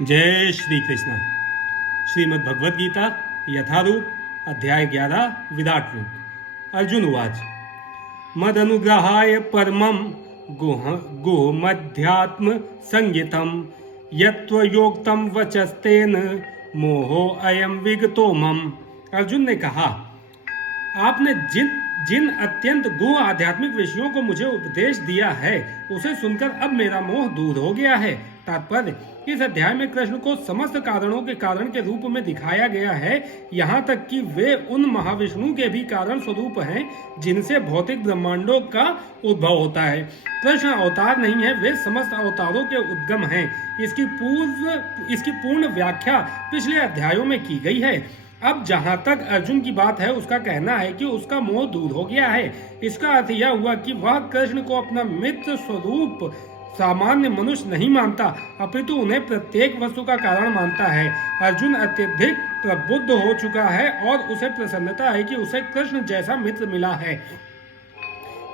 जय श्री कृष्ण। श्रीमद् भगवद गीता यथारूप अध्याय 11 विराट रूप। अर्जुन उवाच मदनुग्रहाय परमं गुहमध्यात्म संगितम यत्त्वयोक्तं वचस्तेन मोहो अयम विगतो मम। अर्जुन ने कहा, आपने जिन जिन अत्यंत गुह आध्यात्मिक विषयों को मुझे उपदेश दिया है उसे सुनकर अब मेरा मोह दूर हो गया है। तात्पर्य, इस अध्याय में कृष्ण को समस्त कारणों के कारण के रूप में दिखाया गया है, यहाँ तक कि वे उन महाविष्णु के भी कारण स्वरूप हैं जिनसे भौतिक ब्रह्मांडों का उद्भव होता है। कृष्ण अवतार नहीं है, वे समस्त अवतारों के उद्गम हैं। इसकी पूर्ण व्याख्या पिछले अध्यायों में की गई है। अब जहां तक अर्जुन की बात है, उसका कहना है कि उसका मोह दूर हो गया है। इसका अर्थ यह हुआ कि वह कृष्ण को अपना मित्र स्वरूप सामान्य मनुष्य नहीं मानता, अपितु उन्हें प्रत्येक वस्तु का कारण मानता है। अर्जुन अत्यधिक प्रबुद्ध हो चुका है और उसे प्रसन्नता है कि उसे कृष्ण जैसा मित्र मिला है।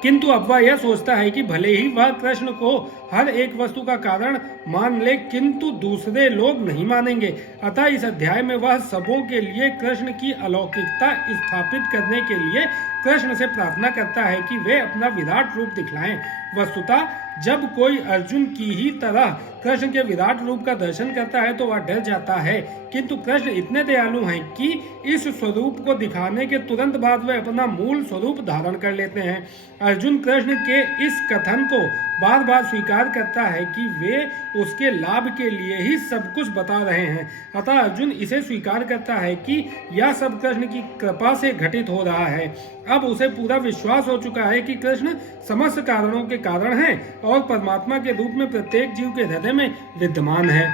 किंतु अब वह यह सोचता है कि भले ही वह कृष्ण को हर एक वस्तु का कारण मान ले, किंतु दूसरे लोग नहीं मानेंगे। अतः इस अध्याय में वह सबों के लिए कृष्ण की अलौकिकता स्थापित करने के लिए कृष्ण से प्रार्थना करता है कि वे अपना विराट रूप दिखलाएं। वस्तुतः जब कोई अर्जुन की ही तरह कृष्ण के विराट रूप का दर्शन करता है तो वह डर जाता है, किंतु कृष्ण इतने दयालु हैं कि इस स्वरूप को दिखाने के तुरंत बाद वे अपना मूल स्वरूप धारण कर लेते हैं। अर्जुन कृष्ण के इस कथन को बार बार स्वीकार करता है कि वे उसके लाभ के लिए ही सब कुछ बता रहे हैं। अतः अर्जुन इसे स्वीकार करता है कि यह सब कृष्ण की कृपा से घटित हो रहा है। अब उसे पूरा विश्वास हो चुका है कि कृष्ण समस्त कारणों के कारण हैं और परमात्मा के रूप में प्रत्येक जीव के हृदय में विद्यमान है।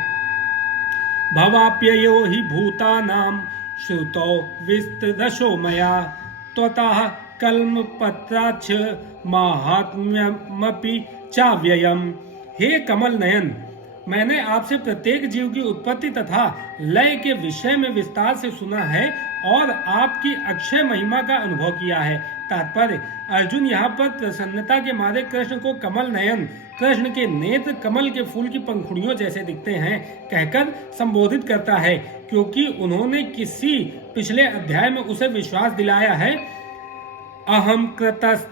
भवाप्ययो हि भूतानां श्रुतौ विस्तरशो मया त्वतः कल्मपत्राच्छ माहात्म्यमपि चाव्ययम्। हे कमल नयन, मैंने आपसे प्रत्येक जीव की उत्पत्ति तथा लय के विषय में विस्तार से सुना है और आपकी अक्षय महिमा का अनुभव किया है। तात्पर्य, अर्जुन यहाँ पर प्रसन्नता के मारे कृष्ण को कमल नयन, कृष्ण के नेत्र कमल के फूल की पंखुड़ियों जैसे दिखते हैं, कहकर संबोधित करता है, क्योंकि उन्होंने किसी पिछले अध्याय में उसे विश्वास दिलाया है। अहम कृतनस्य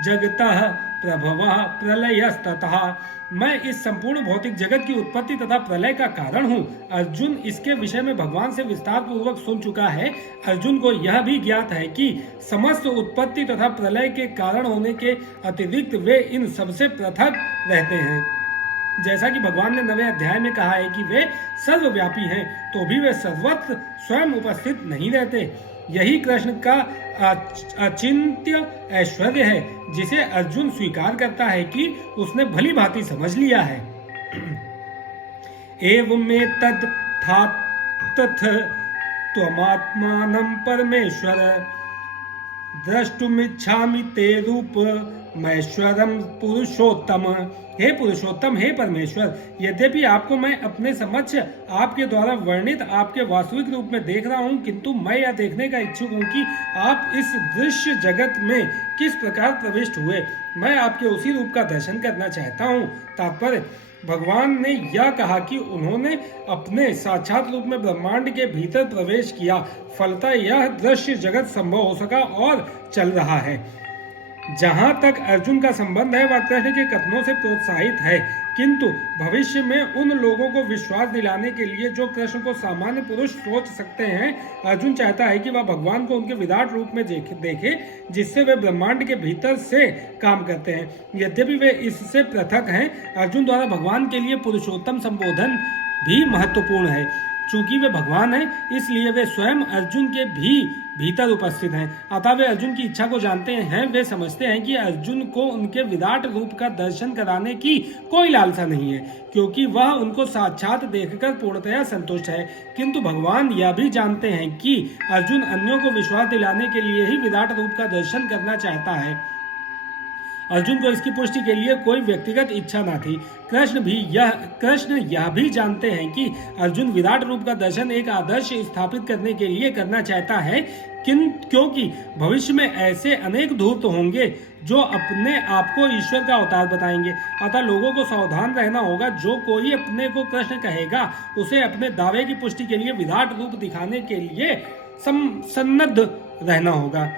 जगतः प्रभवः प्रलयस्ततः, मैं इस संपूर्ण भौतिक जगत की उत्पत्ति तथा प्रलय का कारण हूँ। अर्जुन इसके विषय में भगवान से विस्तार पूर्वक सुन चुका है। अर्जुन को यह भी ज्ञात है कि समस्त उत्पत्ति तथा प्रलय के कारण होने के अतिरिक्त वे इन सबसे पृथक रहते हैं। जैसा कि भगवान ने 9वें अध्याय में कहा है कि वे सर्वव्यापी हैं, तो भी वे सर्वत्र स्वयं उपस्थित नहीं रहते। यही कृष्ण का अचिंत्य ऐश्वर्य है, जिसे अर्जुन स्वीकार करता है कि उसने भली भांति समझ लिया है। एवमेतद् तथ त्वमात्मानं परमेश्वर द्रष्टुमिच्छामि ते रूप महेश्वरम पुरुषोत्तम। हे पुरुषोत्तम, हे परमेश्वर, यद्यपि आपको मैं अपने समक्ष आपके द्वारा वर्णित आपके वास्तविक रूप में देख रहा हूँ, किंतु मैं यह देखने का इच्छुक हूँ कि आप इस दृश्य जगत में किस प्रकार प्रविष्ट हुए। मैं आपके उसी रूप का दर्शन करना चाहता हूँ। तात्पर्य, भगवान ने यह कहा कि उन्होंने अपने साक्षात रूप में ब्रह्मांड के भीतर प्रवेश किया, फलतः यह दृश्य जगत संभव हो सका और चल रहा है। जहां तक अर्जुन का संबंध है, वह कृष्ण के कथनों से प्रोत्साहित है, किंतु भविष्य में उन लोगों को विश्वास दिलाने के लिए जो कृष्ण को सामान्य पुरुष सोच सकते हैं, अर्जुन चाहता है कि वह भगवान को उनके विराट रूप में देखे, जिससे वे ब्रह्मांड के भीतर से काम करते हैं। यद्यपि वे इससे पृथक हैं, अर्जुन द्वारा भगवान के लिए पुरुषोत्तम संबोधन भी महत्वपूर्ण है। चूंकि वे भगवान हैं, इसलिए वे स्वयं अर्जुन के भी भीतर उपस्थित हैं। अतः वे अर्जुन की इच्छा को जानते हैं। वे समझते हैं कि अर्जुन को उनके विराट रूप का दर्शन कराने की कोई लालसा नहीं है, क्योंकि वह उनको साक्षात देखकर पूर्णतया संतुष्ट है। किंतु भगवान यह भी जानते हैं कि अर्जुन अन्यों को विश्वास दिलाने के लिए ही विराट रूप का दर्शन करना चाहता है। अर्जुन को इसकी पुष्टि के लिए कोई व्यक्तिगत इच्छा न थी। कृष्ण यह भी जानते हैं कि अर्जुन विराट रूप का दर्शन एक आदर्श स्थापित करने के लिए करना चाहता है, क्योंकि भविष्य में ऐसे अनेक धूर्त होंगे जो अपने आप को ईश्वर का अवतार बताएंगे। अतः लोगों को सावधान रहना होगा। जो कोई अपने को कृष्ण कहेगा उसे अपने दावे की पुष्टि के लिए विराट रूप दिखाने के लिए सन्नद्ध रहना होगा।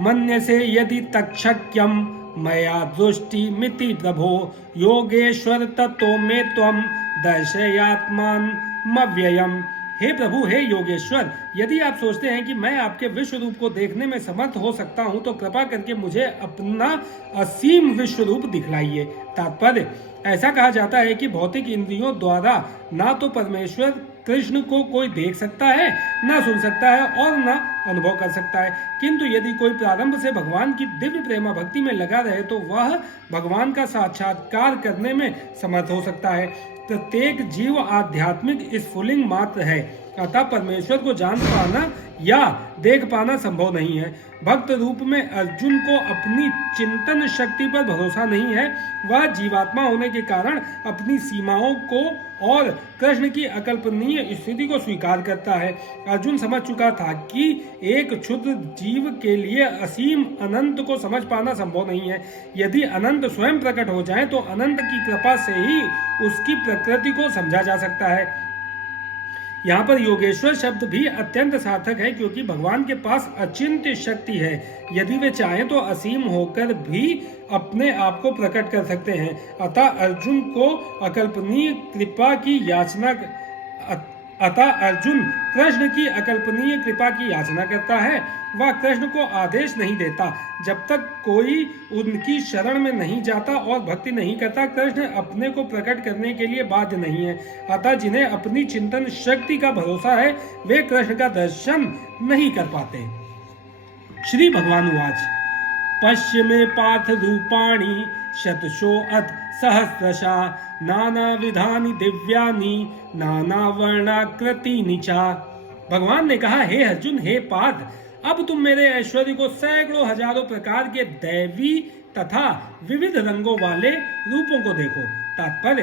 मन्यसे यदि तच्छक्यम मया दृष्टि मिति प्रभो योगेश्वर तत्व में त्वम दर्शयात्मान मव्ययम। हे प्रभु, हे योगेश्वर, यदि आप सोचते हैं कि मैं आपके विश्व रूप को देखने में समर्थ हो सकता हूं तो कृपा करके मुझे अपना असीम विश्व रूप दिखलाइए। तात्पर्य, ऐसा कहा जाता है कि भौतिक इंद्रियों द्वारा ना तो परमेश्वर कृष्ण को कोई देख सकता है, ना सुन सकता है और ना अनुभव कर सकता है, किंतु यदि कोई प्रारंभ से भगवान की दिव्य प्रेमा भक्ति में लगा रहे तो वह भगवान का साक्षात्कार करने में समर्थ हो सकता है। प्रत्येक जीव आध्यात्मिक स्फुलिंग मात्र है, अतः परमेश्वर को जान पाना या देख पाना संभव नहीं है। भक्त रूप में अर्जुन को अपनी चिंतन शक्ति पर भरोसा नहीं है। वह जीवात्मा होने के कारण अपनी सीमाओं को और कृष्ण की अकल्पनीय स्थिति को स्वीकार करता है। अर्जुन समझ चुका था कि एक क्षुद्र जीव के लिए असीम अनंत को समझ पाना संभव नहीं है। यदि अनंत स्वयं प्रकट हो जाए तो अनंत की कृपा से ही उसकी प्रकृति को समझा जा सकता है। यहाँ पर योगेश्वर शब्द भी अत्यंत सार्थक है, क्योंकि भगवान के पास अचिंत्य शक्ति है। यदि वे चाहें तो असीम होकर भी अपने आप को प्रकट कर सकते हैं। अतः अर्जुन कृष्ण की अकल्पनीय कृपा की याचना करता है। वह कृष्ण को आदेश नहीं देता जब तक कोई उनकी शरण में नहीं जाता और भक्ति नहीं करता। कृष्ण अपने को प्रकट करने के लिए बाध्य नहीं है। अतः जिन्हें अपनी चिंतन शक्ति का भरोसा है वे कृष्ण का दर्शन नहीं कर पाते। श्री भगवान उवाच पश्य मे पार्थ रूपाणि शतशो अथ सहस्रशा नाना विधानि दिव्यानि नाना वर्णाकृतिनि च। भगवान ने कहा, हे अर्जुन, हे पार्थ, अब तुम मेरे ऐश्वर्य को सैकड़ों हजारों प्रकार के दैवी तथा विविध रंगों वाले रूपों को देखो। तात्पर्य,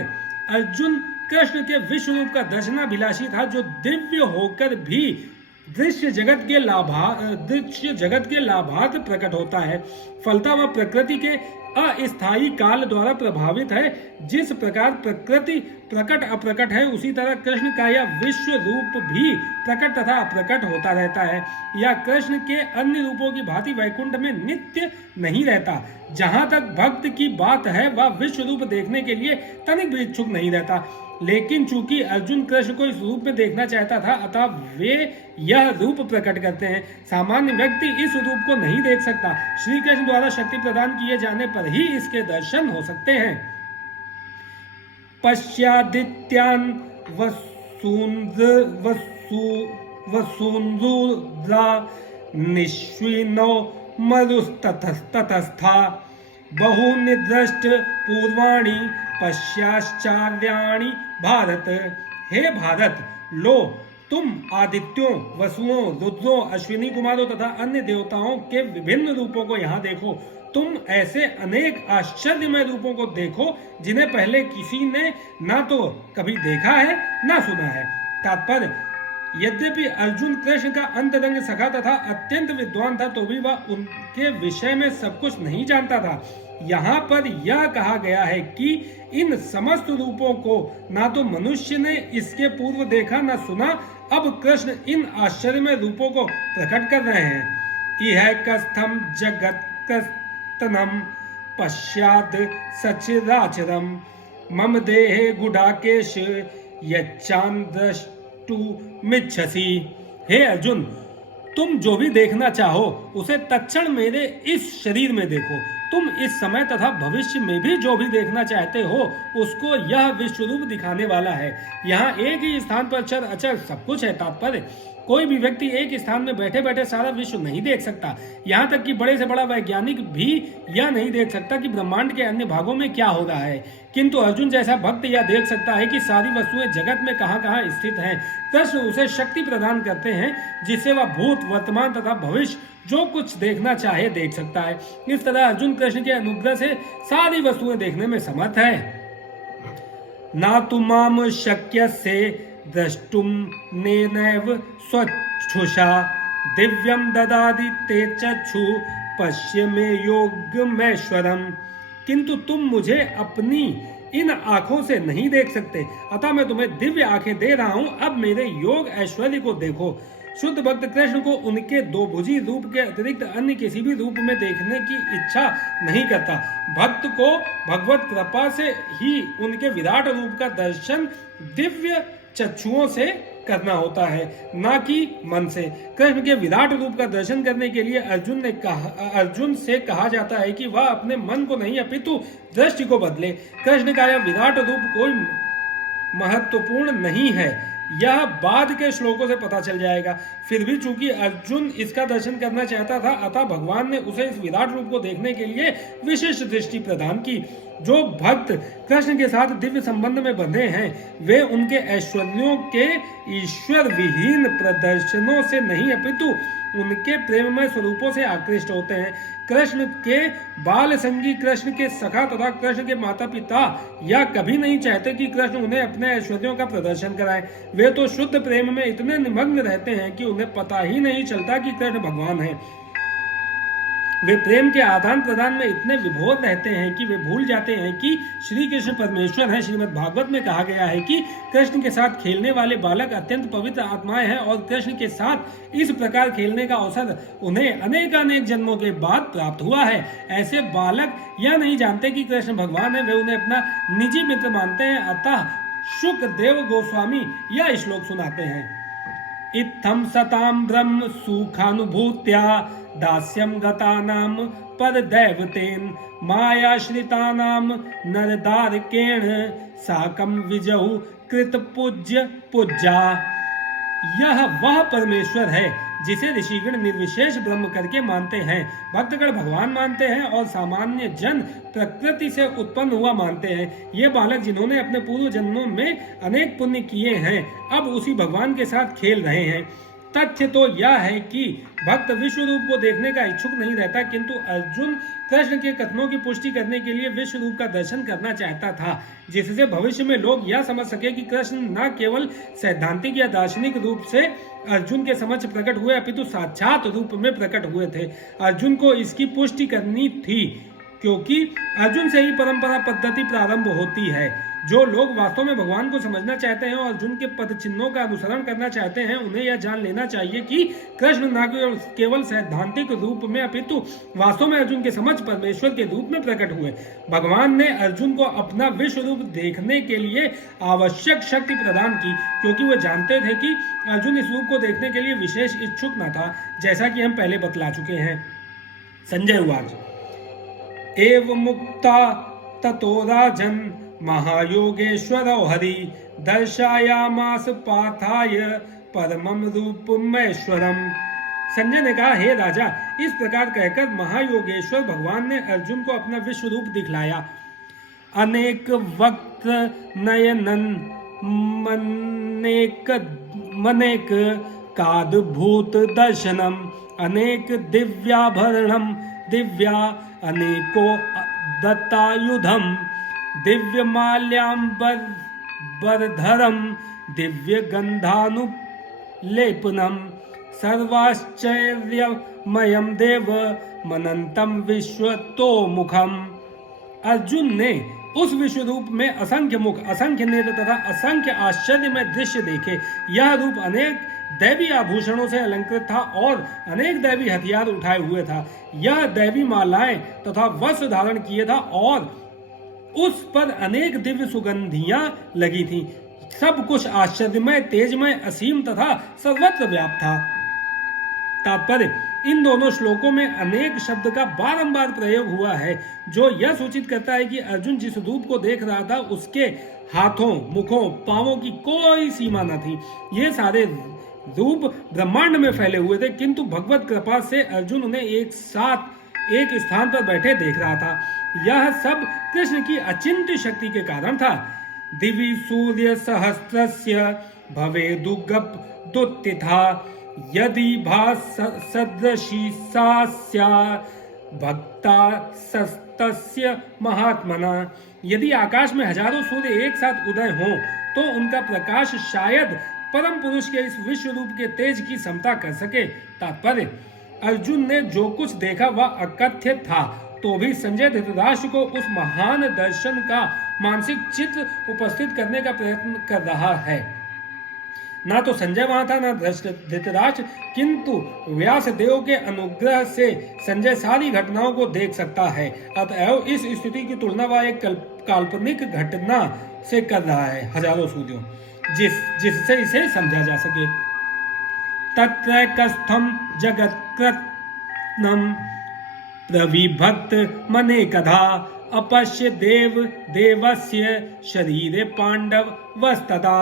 अर्जुन कृष्ण के विश्व रूप का दर्शनाभिलाषी था, जो दिव्य होकर भी दृश्य जगत के लाभार्थ प्रकट होता है। फलता वह प्रकृति के अस्थायी काल द्वारा प्रभावित है। जिस प्रकार प्रकृति प्रकट अप्रकट है, उसी तरह कृष्ण का यह विश्व रूप भी प्रकट तथा अप्रकट होता रहता है। या कृष्ण के अन्य रूपों की भांति वैकुंठ में नित्य नहीं रहता। जहां तक भक्त की बात है, वह विश्व रूप देखने के लिए तनिक भी इच्छुक नहीं रहता। लेकिन चूंकि अर्जुन कृष्ण को इस रूप में देखना चाहता था, अतः वे यह रूप प्रकट करते हैं। सामान्य व्यक्ति इस रूप को नहीं देख सकता। श्री कृष्ण द्वारा शक्ति प्रदान किए जाने पर ही इसके दर्शन हो सकते हैं। पश्यादित्यान् वसुंधुद्रा निश्विनो मरुस्ततस्था बहुनि दृष्ट पूर्वाणि पश्चाश्चार्याणि भारत। हे भारत, लो तुम आदित्यों, वसुओं, रुद्रों, अश्विनी कुमारों तथा अन्य देवताओं के विभिन्न रूपों को यहाँ देखो। तुम ऐसे अनेक आश्चर्यमय रूपों को देखो जिन्हें पहले किसी ने ना तो कभी देखा है ना सुना है। तात्पर्य, यद्यपि अर्जुन कृष्ण का अंतरंग सखा तथा अत्यंत विद्वान था, तो भी वह उनके विषय में सब कुछ नहीं जानता था। यहाँ पर यह कहा गया है कि इन समस्त रूपों को ना तो मनुष्य ने इसके पूर्व देखा ना सुना। अब कृष्ण इन आश्चर्यमय रूपों को प्रकट कर रहे हैं। इह कस्थम जगत कस्तनम पश्चाद सचराचरम मम देहे गुडाकेश यच्चान्द्रष्टु मिच्छसि। हे अर्जुन, तुम जो भी देखना चाहो उसे तत्क्षण मेरे इस शरीर में देखो। तुम इस समय तथा भविष्य में भी जो भी देखना चाहते हो उसको यह विश्व रूप दिखाने वाला है। यहाँ एक ही स्थान पर चर अचर सब कुछ है। तात्पर्य, कोई भी व्यक्ति एक स्थान में बैठे बैठे सारा विश्व नहीं देख सकता। यहाँ तक कि बड़े से बड़ा वैज्ञानिक भी यह नहीं देख सकता कि ब्रह्मांड के अन्य भागों में क्या हो रहा है। किंतु अर्जुन जैसा भक्त यह देख सकता है कि सारी वस्तुएं जगत में कहाँ कहाँ स्थित हैं। कृष्ण उसे शक्ति प्रदान करते हैं जिससे वह भूत, वर्तमान तथा भविष्य जो कुछ देखना चाहे देख सकता है। इस तरह अर्जुन कृष्ण के अनुग्रह से सारी वस्तुएं देखने में समर्थ है। ना तु माम शक्य से द्रष्टुम नेनैव स्वच्छुषा दिव्यम ददाति ते चक्षु पश्य में योगमैश्वरम। किंतु तुम मुझे अपनी इन आंखों से नहीं देख सकते, अतः मैं तुम्हें दिव्य आंखें दे रहा हूं। अब मेरे योग ऐश्वर्य को देखो। शुद्ध भक्त कृष्ण को उनके दो भुजी रूप के अतिरिक्त अन्य किसी भी रूप में देखने की इच्छा नहीं करता। भक्त को भगवत कृपा से ही उनके विराट रूप का दर्शन दिव्य चक्षुओं से करना होता है, ना कि मन से। कृष्ण के विराट रूप का दर्शन करने के लिए अर्जुन से कहा जाता है कि वह अपने मन को नहीं अपितु दृष्टि को बदले। कृष्ण का यह विराट रूप कोई महत्वपूर्ण नहीं है, यह बाद के श्लोकों से पता चल जाएगा। फिर भी चूंकि अर्जुन इसका दर्शन करना चाहता था, अतः भगवान ने उसे इस विराट रूप को देखने के लिए विशेष दृष्टि प्रदान की। जो भक्त कृष्ण के साथ दिव्य संबंध में बंधे हैं, वे उनके ऐश्वर्यों के ईश्वर विहीन प्रदर्शनों से नहीं अपितु उनके प्रेममय स्वरूपों से आकृष्ट होते हैं। कृष्ण के बाल संगी, कृष्ण के सखा तथा कृष्ण के माता पिता यह कभी नहीं चाहते कि कृष्ण उन्हें अपने ऐश्वर्यों का प्रदर्शन कराए। वे तो शुद्ध प्रेम में इतने निमग्न रहते हैं कि उन्हें पता ही नहीं चलता कि कृष्ण भगवान है। वे प्रेम के आदान प्रदान में इतने विभोर रहते हैं कि वे भूल जाते हैं कि श्री कृष्ण परमेश्वर हैं। श्रीमद् भागवत में कहा गया है कि कृष्ण के साथ खेलने वाले बालक अत्यंत पवित्र आत्माएं हैं और कृष्ण के साथ इस प्रकार खेलने का अवसर उन्हें अनेक जन्मों के बाद प्राप्त हुआ है। ऐसे बालक यह नहीं जानते कि कृष्ण भगवान है, वे उन्हें अपना निजी मित्र मानते हैं। अतः शुकदेव गोस्वामी यह श्लोक सुनाते हैं। इत्थं सतां ब्रह्म सुखानुभूत्या दास्यं गतानां परदैवतेन मायाश्रितानां नरदारकेण साकं विजहु कृत पूज्य पूज्या। यह वह परमेश्वर है जिसे ऋषिगण निर्विशेष ब्रह्म करके मानते हैं, भक्तगण भगवान मानते हैं और सामान्य जन प्रकृति से उत्पन्न हुआ मानते हैं। ये बालक जिन्होंने अपने पूर्व जन्मों में अनेक पुण्य किए हैं, अब उसी भगवान के साथ खेल रहे हैं। तथ्य तो यह है कि भक्त विश्व रूप को देखने का इच्छुक नहीं रहता, किंतु अर्जुन कृष्ण के कथनों की पुष्टि करने के लिए विश्व रूप का दर्शन करना चाहता था, जिससे भविष्य में लोग यह समझ सके कि कृष्ण न केवल सैद्धांतिक या दार्शनिक रूप से अर्जुन के समक्ष प्रकट हुए, अपितु साक्षात रूप में प्रकट हुए थे। अर्जुन को इसकी पुष्टि करनी थी, क्योंकि अर्जुन से ही परंपरा पद्धति प्रारंभ होती है। जो लोग वास्तव में भगवान को समझना चाहते हैं और अर्जुन के पद चिन्हों का अनुसरण करना चाहते हैं, उन्हें यह जान लेना चाहिए कि कृष्ण न केवल सैद्धांतिक रूप में अपितु वास्तव में अर्जुन के समक्ष परमेश्वर के रूप में प्रकट हुए। भगवान ने अर्जुन को अपना विश्व रूप देखने के लिए आवश्यक शक्ति प्रदान की, क्योंकि वे जानते थे कि अर्जुन इस रूप को देखने के लिए विशेष इच्छुक न था, जैसा कि हम पहले बतला चुके हैं। संजय उवाच एव मुक्ता ततो राजन महायोगेश्वरो हरि दर्शयामास पार्थाय परमम रूपमैश्वरम। संजय ने कहा, हे राजा, इस प्रकार कहकर महायोगेश्वर भगवान ने अर्जुन को अपना विश्व रूप दिखलाया। अनेक वक्त नयनन मनेक कादभूत दर्शनम अनेक दिव्याभरणम दिव्या अनेको दत्तायुधम दिव्य माल्याम्बरधरम दिव्य गंधानुलेपनम सर्वाश्चर्यमयम देव मनंतम विश्वतोमुखम। अर्जुन ने उस विश्व रूप में असंख्य मुख, असंख्य नेत्र तथा असंख्य आश्चर्यमय दृश्य देखे। यह रूप अनेक दैवी आभूषणों से अलंकृत था और अनेक दैवी हथियार उठाए हुए था। यह दैवी मालाएं तथा वस्त्र धारण किए था और उस पर अनेक दिव्य सुगंधियां लगी थीं। सब कुछ आश्चर्यमय, तेजमय, असीम तथा सर्वत्र व्याप्त था। तात्पर्य, इन दोनों श्लोकों में अनेक शब्द का बारंबार प्रयोग हुआ है, जो यह सूचित करता है कि अर्जुन जिस रूप को देख रहा था उसके हाथों, मुखों, पांवों की कोई सीमा न थी। ये सारे रूप ब्रह्मांड में फैले हुए थे, किंतु भगवत कृपा से अर्जुन उन्हें एक साथ एक स्थान पर बैठे देख रहा था। यह सब कृष्ण की अचिंत्य शक्ति के कारण था। दिवि सूर्य सहस्रस्य भवेदुगपदुत्थिता यदि भास सदृशी सा भक्ता सस्तस्य महात्मना। यदि आकाश में हजारों सूर्य एक साथ उदय हों तो उनका प्रकाश शायद परम पुरुष के इस विश्व रूप के तेज की समता कर सके। तात्पर्य, अर्जुन ने जो कुछ देखा वह अकथ्य था, तो भी संजय धृतराष्ट्र को उस महान दर्शन का मानसिक चित्र उपस्थित करने का प्रयत्न कर रहा है। ना तो संजय वहां था, ना धृतराष्ट्र, किंतु व्यास देव के अनुग्रह से संजय सारी घटनाओं को देख सकता है। अतएव इस स्थिति की तुलना वह एक काल्पनिक घटना से कर रहा है, हजारों सूर्यों, जिससे इसे समझा जा सके। तत्रैकस्थं जगत्कृत्स्नं प्रविभक्त मने कधा अपश्य देवस्य शरीरे पांडव वस्तदा।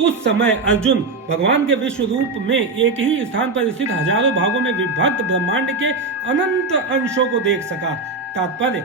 उस समय अर्जुन भगवान के विश्व रूप में एक ही स्थान पर स्थित हजारों भागों में विभक्त ब्रह्मांड के अनंत अंशों को देख सका। तात्पर्य,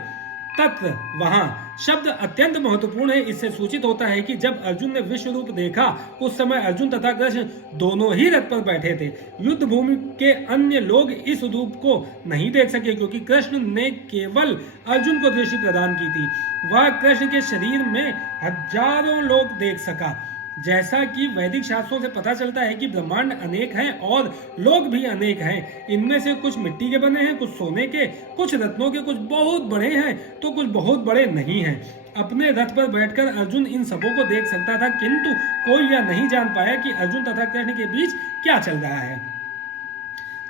तत्र वहां शब्द अत्यंत महत्वपूर्ण है। इससे सूचित होता है कि जब अर्जुन ने विश्व रूप देखा उस समय अर्जुन तथा कृष्ण दोनों ही रथ पर बैठे थे। युद्ध भूमि के अन्य लोग इस रूप को नहीं देख सके, क्योंकि कृष्ण ने केवल अर्जुन को दृष्टि प्रदान की थी। वह कृष्ण के शरीर में हजारों लोग देख सका। जैसा कि वैदिक शास्त्रों से पता चलता है कि ब्रह्मांड अनेक हैं और लोग भी अनेक हैं। इनमें से कुछ मिट्टी के बने हैं, कुछ सोने के, कुछ रत्नों के, कुछ बहुत बड़े हैं तो कुछ बहुत बड़े नहीं हैं। अपने रथ पर बैठकर अर्जुन इन सबों को देख सकता था, किंतु कोई यह नहीं जान पाया कि अर्जुन तथा कृष्ण के बीच क्या चल रहा है।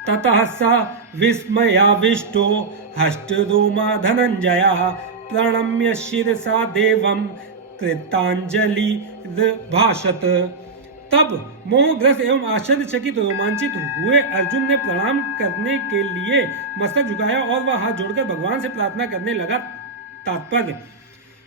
ततः स विस्मयाविष्टो हष्टरोमा धनंजया प्रणम्य शिरसा देवम कृतांजलि भाषत। तब मोहग्रस्त एवं आश्चर्यचकित रोमांचित हुए अर्जुन ने प्रणाम करने के लिए मस्तक झुकाया और वह हाथ जोड़कर भगवान से प्रार्थना करने लगा। तात्पर्य,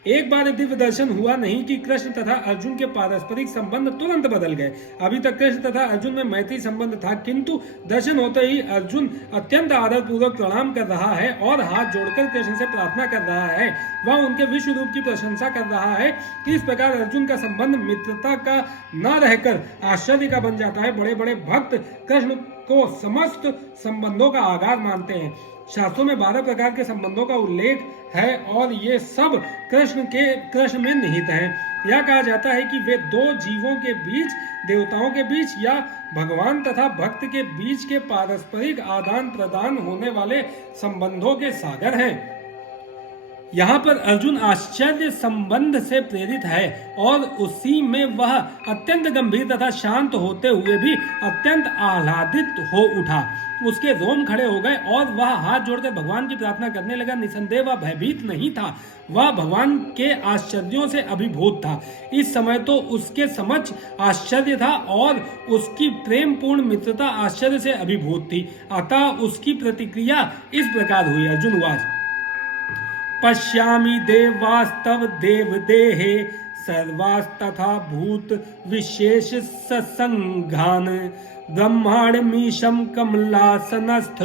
एक बार दिव्य दर्शन हुआ नहीं कि कृष्ण तथा अर्जुन के पारस्परिक संबंध तुरंत बदल गए। अभी तक कृष्ण तथा अर्जुन में मैत्री संबंध था, किंतु दर्शन होते ही अर्जुन अत्यंत आदर पूर्वक प्रणाम कर रहा है और हाथ जोड़कर कृष्ण से प्रार्थना कर रहा है। वह उनके विश्व रूप की प्रशंसा कर रहा है। इस प्रकार अर्जुन का संबंध मित्रता का न रहकर आश्चर्य का बन जाता है। बड़े बड़े भक्त कृष्ण को समस्त संबंधों का आधार मानते हैं। शास्त्रों में 12 प्रकार के संबंधों का उल्लेख है और ये सब कृष्ण में निहित हैं। यह कहा जाता है कि वे दो जीवों के बीच, देवताओं के बीच या भगवान तथा भक्त के बीच के पारस्परिक आदान प्रदान होने वाले संबंधों के सागर हैं। यहाँ पर अर्जुन आश्चर्य संबंध से प्रेरित है और उसी में वह अत्यंत गंभीर तथा शांत होते हुए भी अत्यंत आह्लादित हो उठा। उसके रोम खड़े हो गए और वह हाथ जोड़कर भगवान की प्रार्थना करने लगा। निसंदेह वह भयभीत नहीं था, वह भगवान के आश्चर्यों से अभिभूत था। इस समय तो उसके समक्ष आश्चर्य था और उसकी प्रेम पूर्ण मित्रता आश्चर्य से अभिभूत थी। अतः उसकी प्रतिक्रिया इस प्रकार हुई। अर्जुन वास पश्यामि देवास्तव देवदेहे सर्वास्तथा भूत विशेष ससंघान ब्रह्मांडमीशं कमलासनस्थ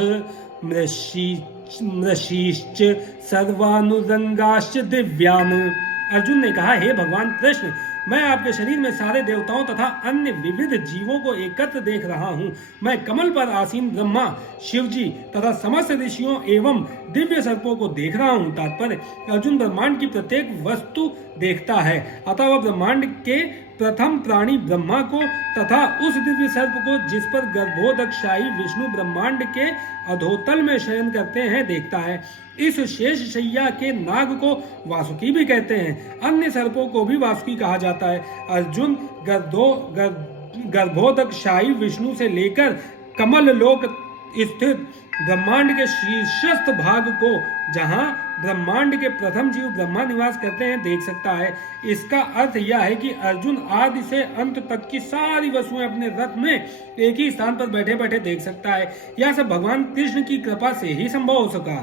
मृषीश्च सर्वानुरंगाश्च दिव्यान। अर्जुन ने कहा, हे भगवान कृष्ण, मैं आपके शरीर में सारे देवताओं तथा अन्य विविध जीवों को एकत्र देख रहा हूँ। मैं कमल पर आसीन ब्रह्मा, शिवजी तथा समस्त ऋषियों एवं दिव्य सर्पों को देख रहा हूँ। तात्पर्य, अर्जुन ब्रह्मांड की प्रत्येक वस्तु देखता है। अतः वह ब्रह्मांड के प्रथम प्राणी ब्रह्मा को तथा उस दिव्य सर्प को जिस पर गर्भोदकशाही विष्णु ब्रह्मांड के अधोतल में शयन करते हैं देखता है। इस शेष शैया के नाग को वासुकी भी कहते हैं। अन्य सर्पों को भी वासुकी कहा जाता है। अर्जुन गर्भोदकशाही विष्णु से लेकर कमल लोक स्थित ब्रह्मांड के शीर्षस्थ भाग को, जहां ब्रह्मांड के प्रथम जीव ब्रह्मा निवास करते हैं, देख सकता है। इसका अर्थ यह है कि अर्जुन आदि से अंत तक की सारी वस्तुएं अपने रथ में एक ही स्थान पर बैठे बैठे देख सकता है। यह सब भगवान कृष्ण की कृपा से ही संभव हो सका।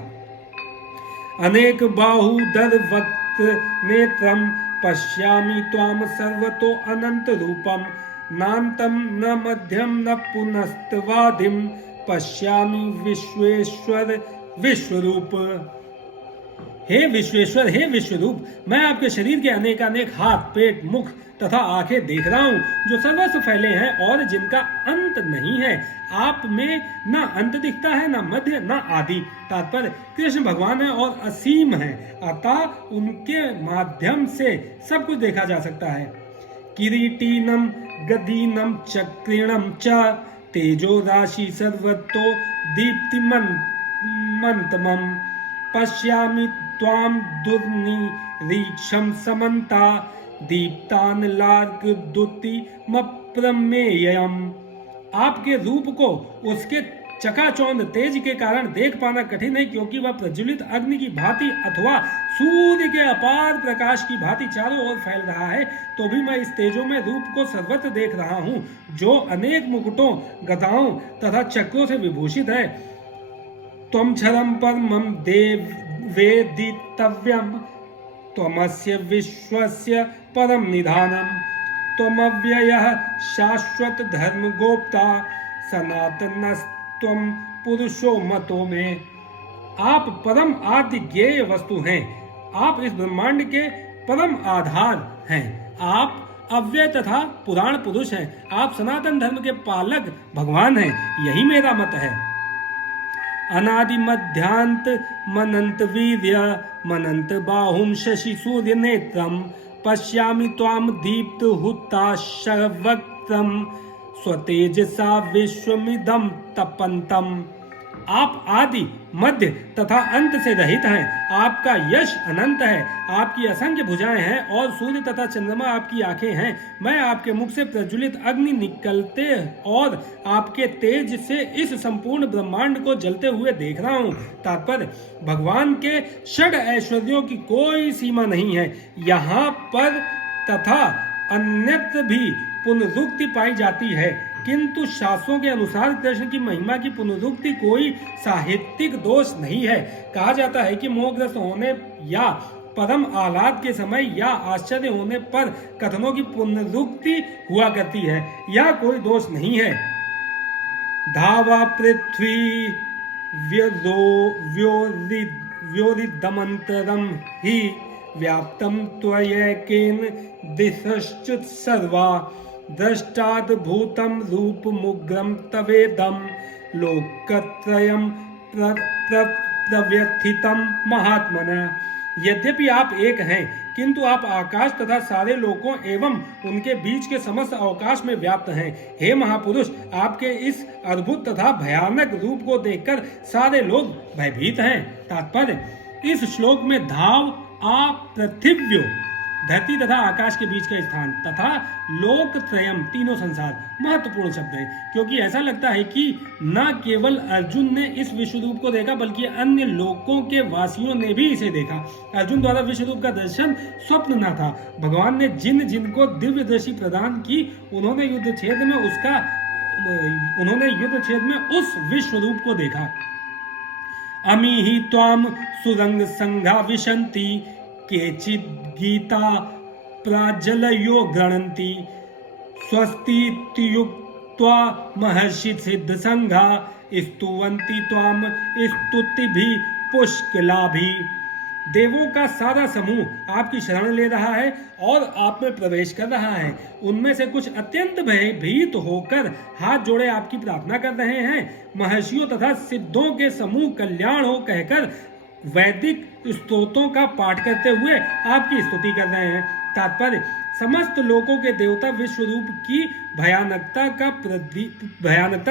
अनेक बाहुदर वक्त्र नेत्रम पश्यामि त्वाम सर्वतो अनंत रूपम नान्तम न मध्यम न पुनस्तवादिम पश्यामि विश्वेश्वर विश्वरूप। हे विश्वेश्वर, हे विश्वरूप, मैं आपके शरीर के अनेकानेक हाथ, पेट, मुख तथा आंखें देख रहा हूँ, जो सर्वस्व फैले हैं और जिनका अंत नहीं है। आप में न अंत दिखता है, न मध्य, न आदि। तात्पर्य, कृष्ण भगवान है और असीम है, अतः उनके माध्यम से सब कुछ देखा जा सकता है। किरीटीनम गदीनं चक्रिणं च तेजो राशि सर्वतो दीप्तिमन्तमं पश्यामि त्वां दुर्निरीक्षं समन्ता दीप्तानलार्कद्युतिमप्रमेयम्। आपके रूप को उसके चकाचौंध तेज के कारण देख पाना कठिन है, क्योंकि वह प्रज्वलित अग्नि की भांति अथवा सूर्य के अपार प्रकाश की भांति चारों ओर फैल रहा है। तो भी मैं इस तेजोमय रूप को सर्वत्र देख रहा हूँ, जो अनेक मुकुटों, गदाओं तथा चक्रों से विभूषित है। त्वमक्षरं परमं वेदितव्यं, त्वमस्य विश्वस्य परम निधानम्, त्वमव्ययः शाश्वत धर्म गोप्ता, सनातनस्त्वं पुरुषो मतो में। आप परम आदि ज्ञेय वस्तु हैं। आप इस ब्रह्मांड के परम आधार हैं। आप अव्यय तथा पुराण पुरुष हैं। आप सनातन धर्म के पालक भगवान हैं। यही मेरा मत है। अनादि मध्यांत मनंत वीर्य मनंत बाहुं शशि सूर्य नेत्रम पश्यामि त्वाम दीप्त हुताशवक्त्रम स्वतेजसा विश्वमिदं तपन्तम। आप आदि मध्य तथा अंत से रहित हैं। आपका यश अनंत है। आपकी असंख्य भुजाएं हैं और सूर्य तथा चंद्रमा आपकी आंखें हैं। मैं आपके मुख से प्रज्वलित अग्नि निकलते और आपके तेज से इस संपूर्ण ब्रह्मांड को जलते हुए देख रहा हूँ। तात्पर्य, भगवान के षड ऐश्वर्यों की कोई सीमा नहीं है। यहाँ पर तथा अन्यत्र भी पुनरुक्ति पाई जाती है, किंतु शास्त्रों के अनुसार कृष्ण की महिमा की पुनरुक्ति कोई साहित्यिक दोष नहीं है। कहा जाता है कि मोहग्रस्त होने या परम आह्लाद के समय या आश्चर्य होने पर कथनों की पुनरुक्ति हुआ करती है। यह कोई दोष नहीं है। धावा पृथ्वी व्योरिदमन्तरं हि व्याप्तं त्वयैकेन दिशश्च सर्वा, दृष्टाद्भुतं रूपमुग्रं तवेदं लोकत्रयं प्रव्यथितं महात्मना। यद्यपि आप एक हैं, किंतु आप आकाश तथा सारे लोकों एवं उनके बीच के समस्त अवकाश में व्याप्त हैं। हे महापुरुष, आपके इस अद्भुत तथा भयानक रूप को देखकर सारे लोग भयभीत हैं। तात्पर्य, इस श्लोक में धाव आ पृथिव्यो धरती तथा आकाश के बीच का स्थान तथा लोकत्रयम तीनों संसार महत्वपूर्ण शब्द है, क्योंकि ऐसा लगता है कि न केवल अर्जुन ने इस विश्व रूप को देखा, बल्कि अन्य लोकों के वासियों ने भी इसे देखा। अर्जुन द्वारा विश्व रूप का दर्शन स्वप्न न था। भगवान ने जिन जिनको दिव्य दृष्टि प्रदान की, उन्होंने युद्ध क्षेत्र में उस विश्व रूप को देखा। अमी ही त्वाम सुरंग संघा विशंति, केचिद गीता प्राजलयो गणन्ति, स्वस्तीत्युक्त्वा महर्षि सिद्ध संघा, स्तुवन्ति त्वाम स्तुतिभिः पुष्कलाभिः। देवों का सारा समूह आपकी शरण ले रहा है और आप में प्रवेश कर रहा है। उनमें से कुछ अत्यंत भयभीत होकर हाथ जोड़े आपकी प्रार्थना कर रहे हैं। महर्षियों तथा सिद्धों के समूह कल्याण हो कहकर वैदिक स्तोत्रों का पाठ करते हुए आपकी स्तुति कर रहे हैं। तात्पर्य, समस्त लोकों के देवता विश्व रूप की भयानकता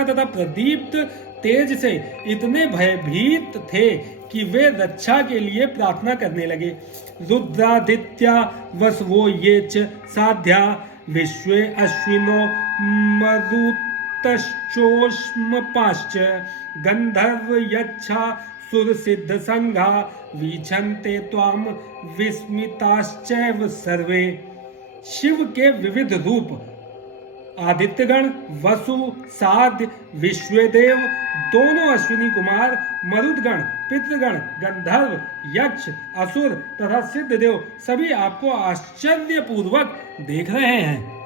तथा प्रदीप्त तेज से इतने भयभीत थे कि वे रक्षा के लिए प्रार्थना करने लगे। रुद्रादित्या वसवो ये च साध्या, विश्वे अश्विनो मरुतश्चोष्मपाश्च, गंधर्व यक्षा सुर सिद्ध संघा, वीक्षन्ते त्वाम विस्मिताश्चैव सर्वे। शिव के विविध रूप आदित्यगण, वसु, साध्य, विश्वदेव, दोनों अश्विनी कुमार, मरुदगण, पितृगण, गंधर्व, यक्ष, असुर तथा सिद्धदेव सभी आपको आश्चर्य पूर्वक देख रहे हैं।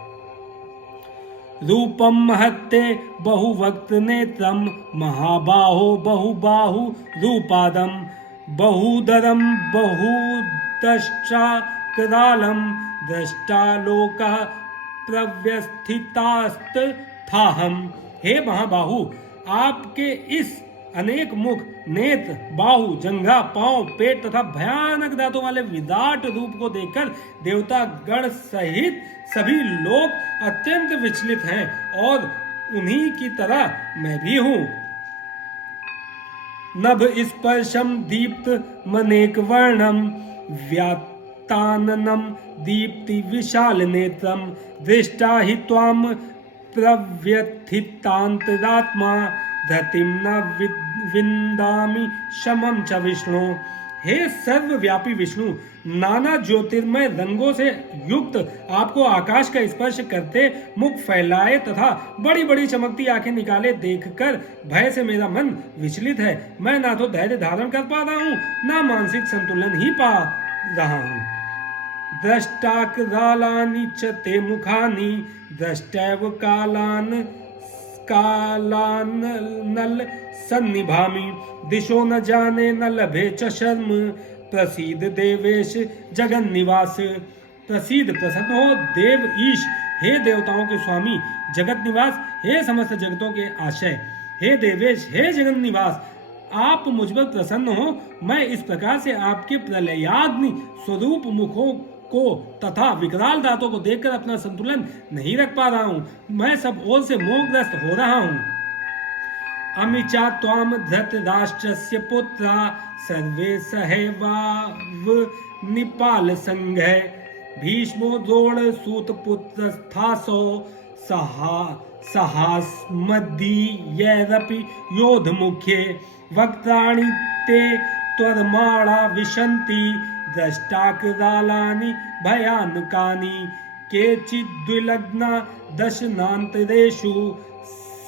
रूपम महत्ते बहुवक्त नेत्रम, महाबाहो बहुबाहु रूपादम, बहुदरम बहुदष्ट्रा करालम, दृष्टालोका प्रव्यस्थितास्त थाहम। हे महाबाहु, आपके इस अनेक मुख, नेत्र, बाहु, जंघा, पांव, पेट तथा भयानक दांतों वाले विराट रूप को देखकर देवता गण सहित सभी लोग अत्यंत विचलित हैं और उन्हीं की तरह मैं भी हूं। नभ स्पर्शम दीप्त मनेक वर्णम व्याताननम दीप्ति विशाल नेत्रम दृष्टा हि त्वाम प्रव्यथितांतरात्मा धतिम न विंदामि शमम च विष्णु। हे सर्वव्यापी विष्णु, नाना ज्योतिर्मय रंगों से युक्त आपको आकाश का स्पर्श करते, मुख फैलाए तथा बड़ी बड़ी चमकती आंखें निकाले देखकर भय से मेरा मन विचलित है। मैं ना तो धैर्य धारण कर पा रहा हूँ, ना मानसिक संतुलन ही पा रहा हूँ। द्रष्टाकालानि च ते मुखानि द्रष्टैव कालानल सन्निभामि दिशो न जाने न लभे च शर्म प्रसीद देवेश जगन निवास। प्रसीद, प्रसन्न हो देव ईश, हे देवताओं के स्वामी, जगत निवास, हे समस्त जगतों के आश्रय, हे देवेश, हे जगन निवास, आप मुझ पर प्रसन्न हो। मैं इस प्रकार से आपके प्रलयाग्नि स्वरूप मुखों को तथा विकराल दांतों को देखकर अपना संतुलन नहीं रख पा रहा हूँ। मैं सब ओर से मोहग्रस्त हो रहा हूँ। अमिचा त्वाम धृतराष्ट्रस्य पुत्रा सर्वे सहैवाव निपाल संघै भीष्मो द्रोण सूत पुत्र स्थासो सहास्मदीयैरपि योध मुख्ये वक्त्राणि ते त्वरमाणा विशन्ति द्रष्टाकरालानि भयानकानि केचिद्विलग्ना दशनान्तरेषु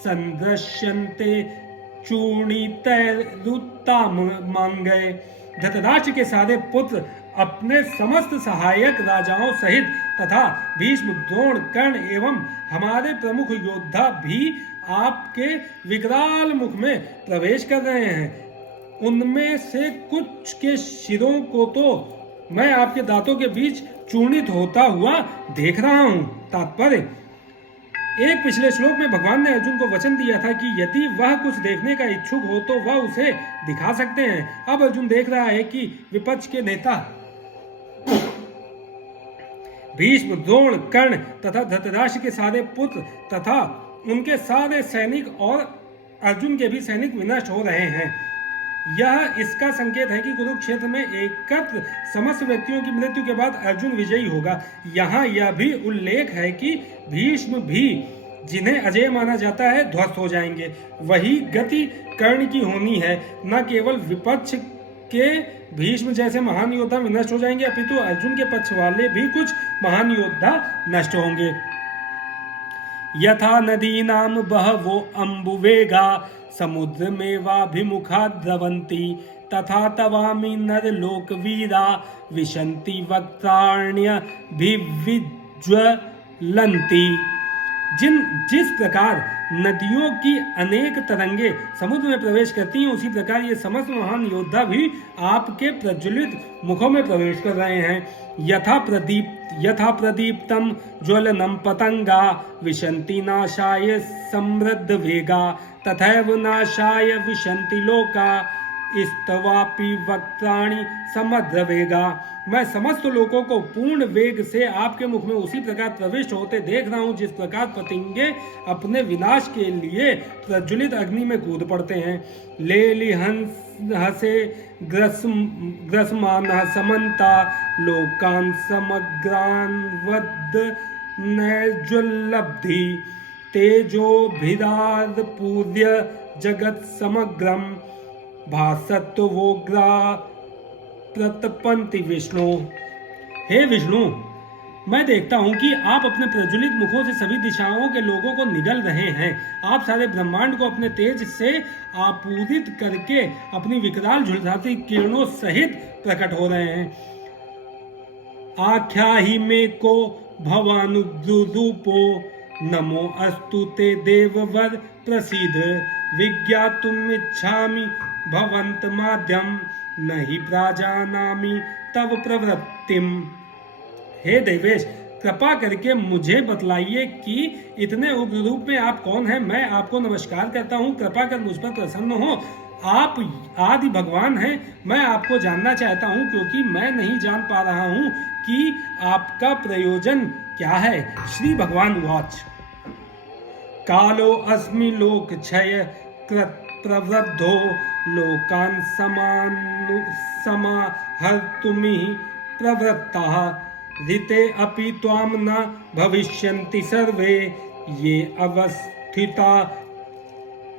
संदृश्यन्ते चूर्णितैरुत्तामांगै। धृतराष्ट्र के सारे पुत्र अपने समस्त सहायक राजाओं सहित तथा भीष्म, द्रोण, कर्ण एवं हमारे प्रमुख योद्धा भी आपके विकराल मुख में प्रवेश कर रहे हैं। उनमें से कुछ के शिरों को तो मैं आपके दांतों के बीच चूर्णित होता हुआ देख रहा हूं। तात्पर्य, एक पिछले श्लोक में भगवान ने अर्जुन को वचन दिया था कि यदि वह कुछ देखने का इच्छुक हो तो वह उसे दिखा सकते हैं। अब अर्जुन देख रहा है कि विपक्ष के नेता भीष्म, द्रोण, कर्ण तथा धृतराष्ट्र के सारे पुत्र तथा उनके सारे सैनिक और अर्जुन के भी सैनिक विनष्ट हो रहे हैं। यह इसका संकेत है कि कुरुक्षेत्र में एकत्र समस्त व्यक्तियों की मृत्यु के बाद अर्जुन विजयी होगा। यहाँ यह भी उल्लेख है कि भीष्म भी, जिन्हें अजय माना जाता है, ध्वस्त हो जाएंगे। वही गति कर्ण की होनी है। न केवल विपक्ष के भीष्म जैसे महान योद्धा विनष्ट हो जाएंगे, अपितु अर्जुन के पक्ष वाले भी कुछ महान योद्धा नष्ट होंगे। यथा नदीनां बहवो अम्बुवेगा समुद्र में वाभिमुखा द्रवन्ति तथा तवामि नरलोकवीरा विशन्ति वक्त्राण्यभिविज्वलन्ति। जिस प्रकार नदियों की अनेक तरंगे समुद्र में प्रवेश करती हैं, उसी प्रकार ये समस्त महान योद्धा भी आपके प्रज्वलित मुखों में प्रवेश कर रहे हैं। यथा प्रदीप्तम ज्वलनम पतंगा विशन्ति नाशाय समृद्ध वेगा तथैव नाशाय विशन्ति लोका स्तवापि वक्त्राणि समद्र वेगा। मैं समस्त लोगों को पूर्ण वेग से आपके मुख में उसी प्रकार प्रविष्ट होते देख रहा हूँ जिस प्रकार पतंगे अपने विनाश के लिए प्रज्वलित अग्नि में कूद पड़ते हैं। लेलिहंसे ग्रसमानः समन्ता लोकान् समग्रान् वद नैज्वलब्धि तेजोभिरार्पूर्य जगत समग्रम भासत्वोग्रा प्रतपन्ति विष्णु। हे विष्णु, मैं देखता हूं कि आप अपने प्रज्वलित मुखों से सभी दिशाओं के लोगों को निगल रहे हैं। आप सारे ब्रह्मांड को अपने तेज से आपूरित करके अपनी विकराल झुलसाती किरणों सहित प्रकट हो रहे हैं। आख्याहि मे को भवानुरूपो नमो अस्तु ते देववर प्रसीद विज्ञातुमिच्छामि भवन्त माध्यम नहीं प्राजानामि तव प्रवृत्तिम। हे देवेश, कृपा करके मुझे बतलाइए कि इतने उग्र रूप में आप कौन हैं। मैं आपको नमस्कार करता हूँ, कृपा कर मुझ पर प्रसन्न हो। आप आदि भगवान हैं, मैं आपको जानना चाहता हूं क्योंकि मैं नहीं जान पा रहा हूं कि आपका प्रयोजन क्या है। श्री भगवान वाच कालो अस्मि लोक क्षय कृत प्रवृद्धो लोकान समाहर्तुमि प्रवृत्ताः ऋते अपि त्वां न भविष्यन्ति सर्वे ये अवस्थिता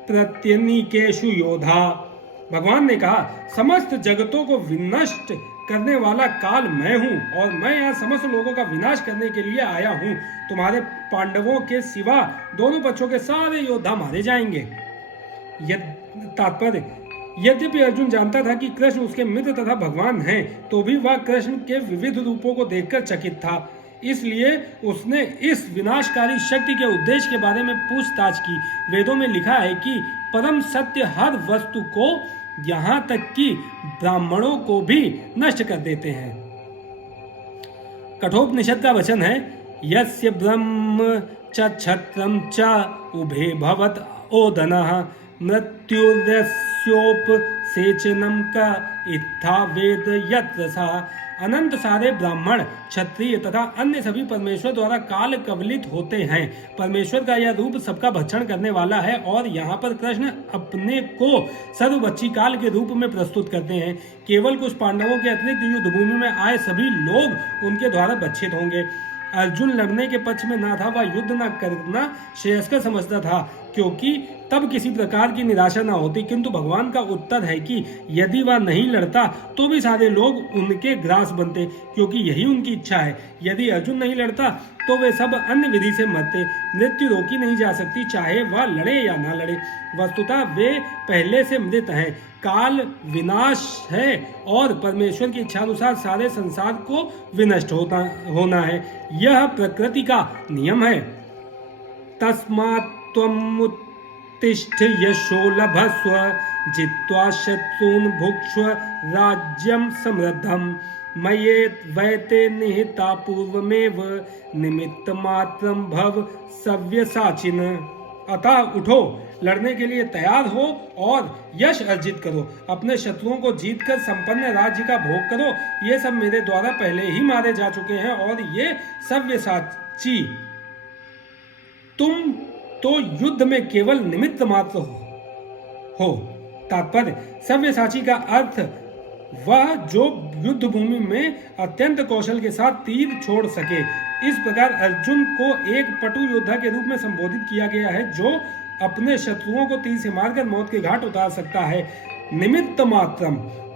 प्रत्यनीकेषु योधा। भगवान ने कहा, समस्त जगतों को विनष्ट करने वाला काल मैं हूँ और मैं यहाँ समस्त लोगों का विनाश करने के लिए आया हूँ। तुम्हारे पांडवों के सिवा दोनों पक्षों के सारे योद्धा मारे जाएंगे। तात्पर्य, यद्यपि अर्जुन जानता था कि कृष्ण उसके मित्र तथा भगवान हैं, तो भी वह कृष्ण के विविध रूपों को देखकर चकित था। इसलिए उसने इस विनाशकारी शक्ति के उद्देश्य के बारे में पूछताछ की। वेदों में लिखा है कि परम सत्य हर वस्तु को, यहाँ तक कि ब्राह्मणों को भी नष्ट कर देते हैं। कठोपनिषद का वचन है, यस्य ब्रह्म च क्षत्रम च उभे भवत ओदनः मृत्युर्यस्योपसेचनम का इत्था वेद यत्र सा। अनंत सारे ब्राह्मण, क्षत्रिय तथा अन्य सभी परमेश्वर द्वारा काल कवलित होते हैं। परमेश्वर का यह रूप सबका भक्षण करने वाला है और यहाँ पर कृष्ण अपने को सर्वभक्षी काल के रूप में प्रस्तुत करते हैं। केवल कुछ पांडवों के अतिरिक्त युद्ध भूमि में आए सभी लोग उनके द्वारा भक्षित होंगे। अर्जुन लड़ने के पक्ष में ना था, वह युद्ध न करना श्रेयस्कर समझता था, क्योंकि तब किसी प्रकार की निराशा न होती। किंतु भगवान का उत्तर है कि यदि वह नहीं लड़ता तो भी सारे लोग उनके ग्रास बनते, क्योंकि यही उनकी इच्छा है। यदि अर्जुन नहीं लड़ता तो वे सब अन्य विधि से मरते। मृत्यु रोकी नहीं जा सकती, चाहे वह लड़े या ना लड़े। वस्तुतः वे पहले से मृत हैं। काल विनाश है और परमेश्वर की इच्छानुसार सारे संसार को विनष्ट होना है। यह प्रकृति का नियम है। तस्मात् त्वमुत्तिष्ठ यशो लभस्व जित्वा शत्रून् भुक्ष्व राज्यं समृद्धम् मय्येवैते निहिता पूर्वमेव निमित्त मात्रं भव सव्यसाचिन। अतः उठो, लड़ने के लिए तैयार हो और यश अर्जित करो। अपने शत्रुओं को जीतकर संपन्न राज्य का भोग करो। ये सब मेरे द्वारा पहले ही मारे जा चुके हैं और ये सव्यसाची, तुम तो युद्ध में केवल निमित्त मात्र हो। तात्पर्य, सव्यसाची का अर्थ वह जो युद्ध भूमि में अत्यंत कौशल के साथ तीर छोड़ सके। इस प्रकार अर्जुन को एक पटु योद्धा के रूप में संबोधित किया गया है, जो अपने शत्रुओं को तीर से मारकर मौत के घाट उतार सकता है। निमित्त मात्रम,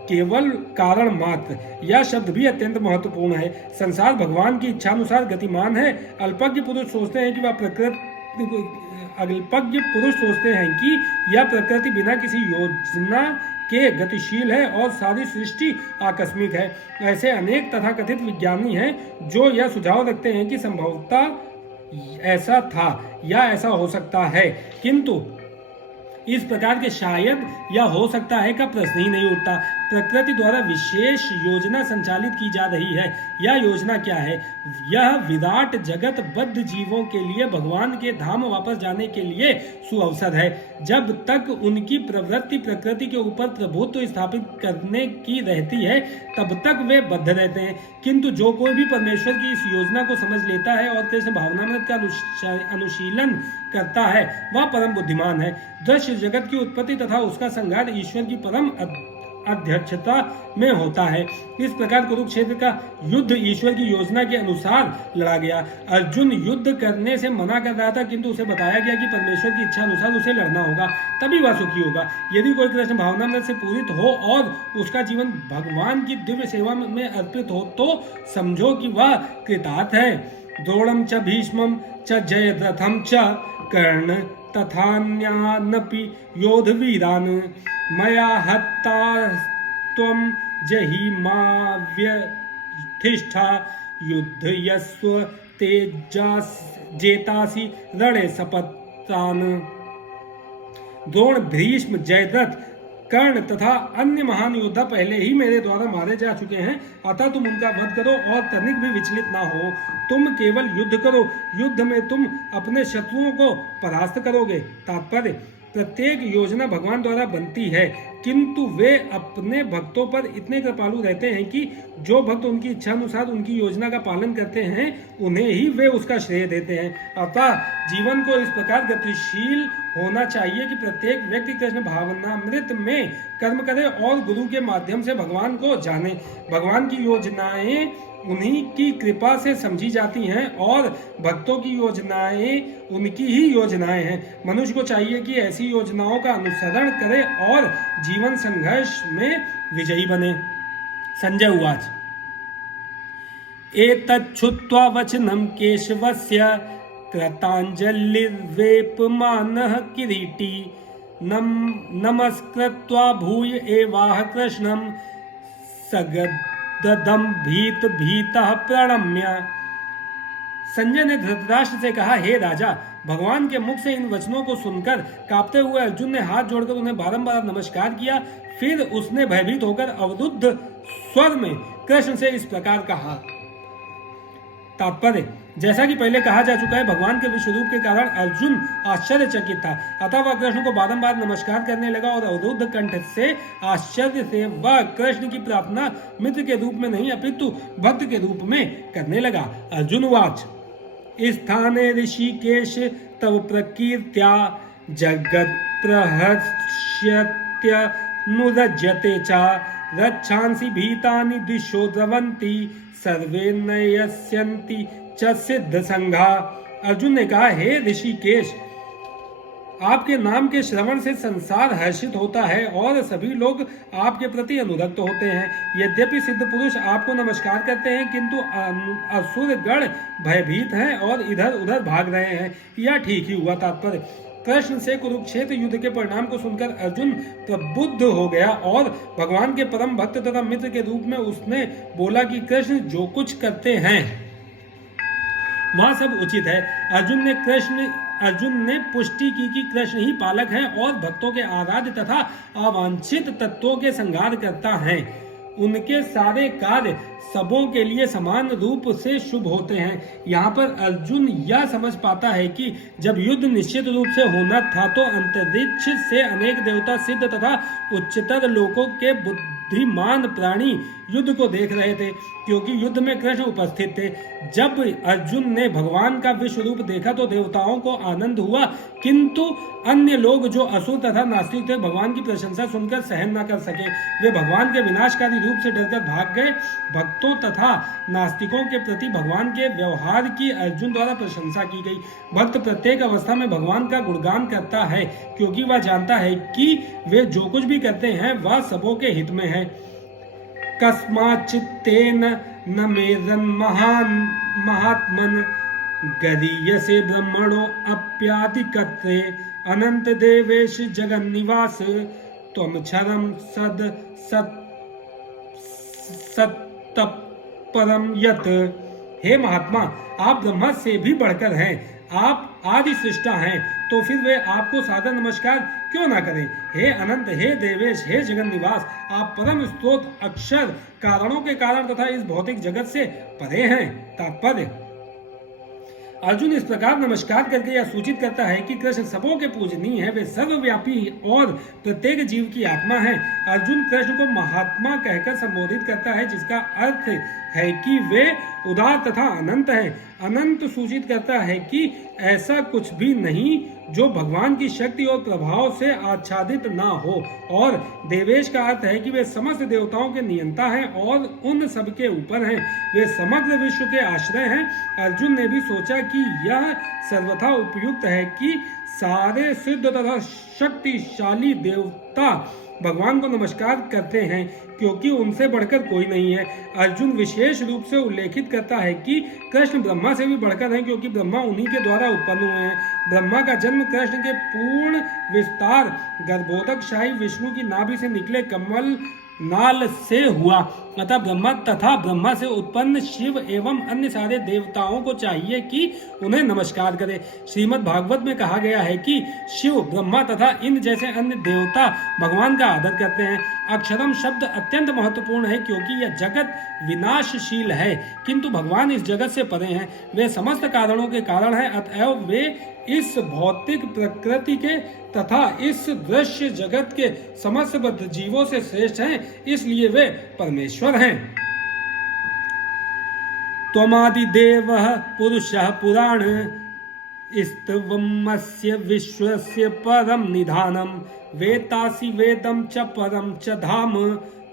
केवल कारण मात्र, यह शब्द भी अत्यंत महत्वपूर्ण है। संसार भगवान की इच्छानुसार गतिमान है। अल्पज्ञ पुरुष सोचते हैं कि यह प्रकृति बिना किसी योजना के गतिशील है और सारी सृष्टि आकस्मिक है। ऐसे अनेक तथाकथित विज्ञानी हैं जो यह सुझाव रखते हैं कि संभवतः ऐसा था या ऐसा हो सकता है, किंतु इस प्रकार के शायद या हो सकता है का प्रश्न ही नहीं उठता। प्रकृति द्वारा विशेष योजना संचालित की जा रही है। यह योजना क्या है? यह विराट जगत बद्ध जीवों के लिए भगवान के धाम वापस जाने के लिए सुअवसर है। जब तक उनकी प्रवृत्ति प्रकृति के ऊपर प्रभुत्व स्थापित करने की रहती है, तब तक वे बद्ध रहते हैं। किंतु जो कोई भी परमेश्वर की इस योजना को समझ लेता है और कृष्ण भावनामृत का अनुशीलन करता है, वह परम बुद्धिमान है। दृश्य जगत की उत्पत्ति तथा उसका संहार ईश्वर की परम अध्यक्षता में होता है। इस प्रकार कुरुक्षेत्र का युद्ध ईश्वर की योजना के अनुसार लड़ा गया। अर्जुन युद्ध करने से मना कर रहा था, किंतु उसे बताया गया कि परमेश्वर की इच्छा अनुसार उसे लड़ना होगा, तभी वह सुखी होगा। यदि कोई कृष्ण भावनामृत से पूरित हो और उसका जीवन भगवान की दिव्य सेवा में अर्पित हो, तो समझो कि वह कृतार्थ है। द्रोणं च भीष्मं च जयद्रथं च कर्ण तथान्यानपि योधवीरान् मया हतास्त्वं जहिमा व्यथिष्ठा युद्धयस्व जेतासि रणे सपत्तान्। द्रोण, भीष्म, जयद्रथ, कर्ण तथा अन्य महान योद्धा पहले ही मेरे द्वारा मारे जा चुके हैं, अतः तुम उनका वध करो और तनिक भी विचलित ना हो। तुम केवल युद्ध करो, युद्ध में तुम अपने शत्रुओं को परास्त करोगे। तात्पर्य, प्रत्येक योजना भगवान द्वारा बनती है, किंतु वे अपने भक्तों पर इतने कृपालु रहते हैं कि जो भक्त उनकी इच्छा अनुसार उनकी योजना का पालन करते हैं उन्हें ही वे उसका श्रेय देते हैं। अतः जीवन को इस प्रकार गतिशील होना चाहिए कि प्रत्येक व्यक्ति कृष्ण भावनामृत में कर्म करे और गुरु के माध्यम से भगवान को जाने। भगवान की योजनाएं उन्हीं की कृपा से समझी जाती हैं और भक्तों की योजनाएं उनकी ही योजनाएं हैं। मनुष्य को चाहिए कि ऐसी योजनाओं का अनुसरण करे और जीवन संघर्ष में विजयी बने। संजय उवाच एतच्छ्रुत्वा वचनं केशवस्य कृताञ्जलिर्वेपमानः किरीटी नमस्कृत्वा भूय एवाह कृष्णं सगदं भीतः प्रणम्य। संजय ने धृतराष्ट्र से कहा, हे राजा, भगवान के मुख से इन वचनों को सुनकर कांपते हुए अर्जुन ने हाथ जोड़कर उन्हें बारंबार नमस्कार किया। फिर उसने भयभीत होकर अवरुद्ध स्वर में कृष्ण से इस प्रकार कहा। तात्पर्य, जैसा कि पहले कहा जा चुका है, भगवान के विश्व रूप के कारण अर्जुन आश्चर्यचकित था, अतः वह कृष्ण को बारंबार नमस्कार करने लगा और अवरुद्ध कंठ से आश्चर्य से वह कृष्ण की प्रार्थना मित्र के रूप में नहीं अपितु भक्त के रूप में करने लगा। अर्जुन वाच स्थाने ऋषिकेश तव प्रकीर्त्या जगत प्रहर्ष्यत्यनुरज्यते च रक्षांसि भीतानि दिशो द्रवन्ति सर्वे नयस्यन्ति च सिद्ध संघा। अर्जुन ने कहा, हे ऋषिकेश, आपके नाम के श्रवण से संसार हर्षित होता है और सभी लोग आपके प्रति अनुरक्त होते हैं। यद्यपि सिद्ध पुरुष आपको नमस्कार करते हैं, किंतु असुर गण भयभीत हैं और इधर उधर भाग रहे हैं। यह ठीक ही हुआ। तात्पर्य, कृष्ण से कुरुक्षेत्र युद्ध के परिणाम को सुनकर अर्जुन प्रबुद्ध हो गया और भगवान के परम भक्त तथा मित्र के रूप में उसने बोला कि कृष्ण जो कुछ करते हैं वह सब उचित है। अर्जुन ने पुष्टि की कि कृष्ण ही पालक हैं और भक्तों के आराध्य तथा अवांछित तत्वों के संहार करता है। उनके सारे कार्य सबों के लिए समान रूप से शुभ होते हैं। यहाँ पर अर्जुन यह समझ पाता है कि जब युद्ध निश्चित रूप से होना था तो अंतरिक्ष से अनेक देवता, सिद्ध तथा उच्चतर लोकों के बुद्धिमान प्राणी युद्ध को देख रहे थे, क्योंकि युद्ध में कृष्ण उपस्थित थे। जब अर्जुन ने भगवान का विश्व रूप देखा तो देवताओं को आनंद हुआ, किंतु अन्य लोग जो असुर तथा नास्तिक थे भगवान की प्रशंसा सुनकर सहन न कर सके। वे भगवान के विनाशकारी रूप से डरकर भाग गए। भक्तों तथा नास्तिकों के प्रति भगवान के व्यवहार की अर्जुन द्वारा प्रशंसा की गई। भक्त प्रत्येक अवस्था में भगवान का गुणगान करता है, क्योंकि वह जानता है कि वे जो कुछ भी करते हैं वह सबों के हित में है। कस्माच्चित्तेन न मेरन् महात्मन गरीयसे ब्रह्मणो अप्याधिकत्रे अनंत देवेश जगन्निवास त्वं क्षरं सत्तपरम यत्। हे महात्मा, आप ब्रह्मा से भी बढ़कर हैं, आप आदि सृष्टा हैं, तो फिर वे आपको सादर नमस्कार क्यों ना करें। हे अनंत, हे देवेश, हे जगन निवास, आप परम स्रोत, अक्षर, कारणों के कारण तथा इस भौतिक जगत से परे हैं। तात्पर्य, अर्जुन इस प्रकार नमस्कार करके यह सूचित करता है कि कृष्ण सबों के पूजनीय है, वे सर्वव्यापी और प्रत्येक जीव की आत्मा है। अर्जुन कृष्ण को महात्मा कहकर संबोधित करता है, जिसका अर्थ है कि वे उदार तथा अनंत हैं। अनंत सूचित करता है कि ऐसा कुछ भी नहीं जो भगवान की शक्ति और प्रभाव से आच्छादित ना हो, और देवेश का अर्थ है कि वे समस्त देवताओं के नियंता हैं और उन सब के ऊपर हैं। वे समग्र विश्व के आश्रय हैं। अर्जुन ने भी सोचा कि यह सर्वथा उपयुक्त है कि सारे सिद्ध तथा शक्तिशाली देवता भगवान को नमस्कार करते हैं, क्योंकि उनसे बढ़कर कोई नहीं है। अर्जुन विशेष रूप से उल्लेखित करता है कि कृष्ण ब्रह्मा से भी बढ़कर हैं, क्योंकि ब्रह्मा उन्हीं के द्वारा उत्पन्न हुए हैं। ब्रह्मा का जन्म कृष्ण के पूर्ण विस्तार गर्भोदक शाही विष्णु की नाभि से निकले कमल नाल से हुआ। अतः ब्रह्मा तथा ब्रह्मा से उत्पन्न शिव एवं अन्य सारे देवताओं को चाहिए कि उन्हें नमस्कार करें। श्रीमद् भागवत में कहा गया है कि शिव, ब्रह्मा तथा इंद्र जैसे अन्य देवता भगवान का आदर करते हैं। अक्षरम शब्द अत्यंत महत्वपूर्ण है क्योंकि यह जगत विनाशशील है, किंतु भगवान इस जगत से परे हैं। वे समस्त कारणों के कारण हैं, अतएव वे इस भौतिक प्रकृति के तथा इस दृश्य जगत के समस्त बद्ध जीवों से श्रेष्ठ हैं, इसलिए वे परमेश्वर हैं। त्वमादिदेवः पुरुषः पुराण स्तवमस्य विश्वस्य परम निधानम वेतासि वेदम च परम च धाम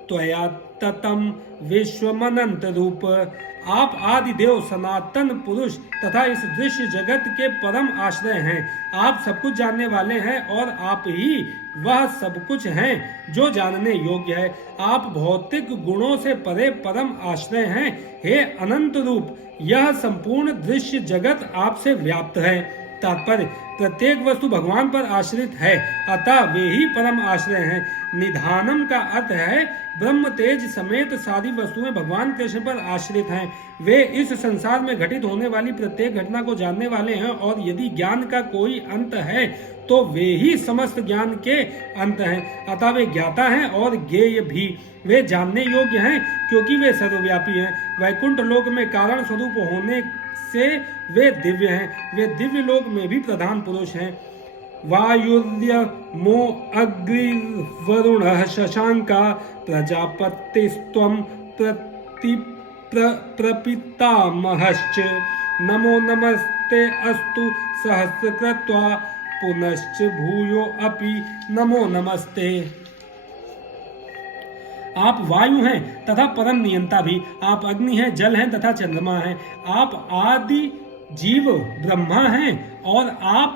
त्वया ततम विश्वमनंत रूप। आप आदि देव, सनातन पुरुष तथा इस दृश्य जगत के परम आश्रय हैं। आप सब कुछ जानने वाले हैं और आप ही वह सब कुछ हैं जो जानने योग्य है। आप भौतिक गुणों से परे परम आश्रय हैं। हे अनंत रूप, यह संपूर्ण दृश्य जगत आपसे व्याप्त है। तात्पर्य, प्रत्येक वस्तु भगवान पर आश्रित है, अतः वे ही परम आश्रय हैं। निधानम का अर्थ है ब्रह्म तेज समेत सारी वस्तुएं भगवान कृष्ण पर आश्रित हैं। वे इस संसार में घटित होने वाली प्रत्येक घटना को जानने वाले हैं और यदि ज्ञान का कोई अंत है तो वे ही समस्त ज्ञान के अंत हैं। अतः वे ज्ञाता हैं और ज्ञेय भी। वे जानने योग्य हैं क्योंकि वे सर्वव्यापी हैं। वैकुंठ लोक में कारण स्वरूप होने से वे दिव्य हैं। वे दिव्य लोक में भी प्रधान पुरुष हैं। वायुर्यमो अग्निर्वरुणः शशांका प्रजापतिस्त्वं प्रपितामहश्च। नमो नमस्ते अस्तु सहस्रकृत्वा पुनश्च भूयो अपि नमो नमस्ते। आप वायु हैं तथा परम नियंता भी। आप अग्नि हैं, जल हैं तथा चंद्रमा हैं। आप आदि जीव ब्रह्मा हैं और आप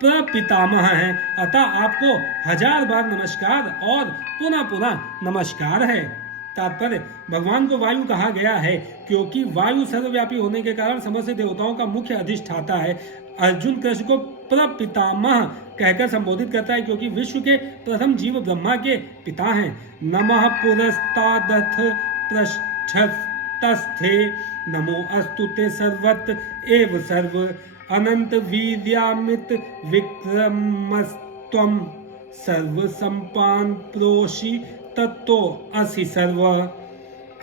प्रपितामह हैं। अतः आपको 1000 बार नमस्कार और पुनः पुनः नमस्कार है। तात्पर्य, भगवान को वायु कहा गया है क्योंकि वायु सर्वव्यापी होने के कारण समस्त देवताओं का मुख्य अधिष्ठाता है। अर्जुन कृष्ण को प्रपितामह कहकर संबोधित करता है क्योंकि विश्व के प्रथम जीव ब्रह्मा के पिता हैं। नमः पुरस्तादथ पृष्ठतस्थे नमो अस्तुते सर्वत्र एव सर्व अनंत वीर्यामित विक्रमस्त्वं सर्व संपान प्रोषि तत्तो असि सर्व।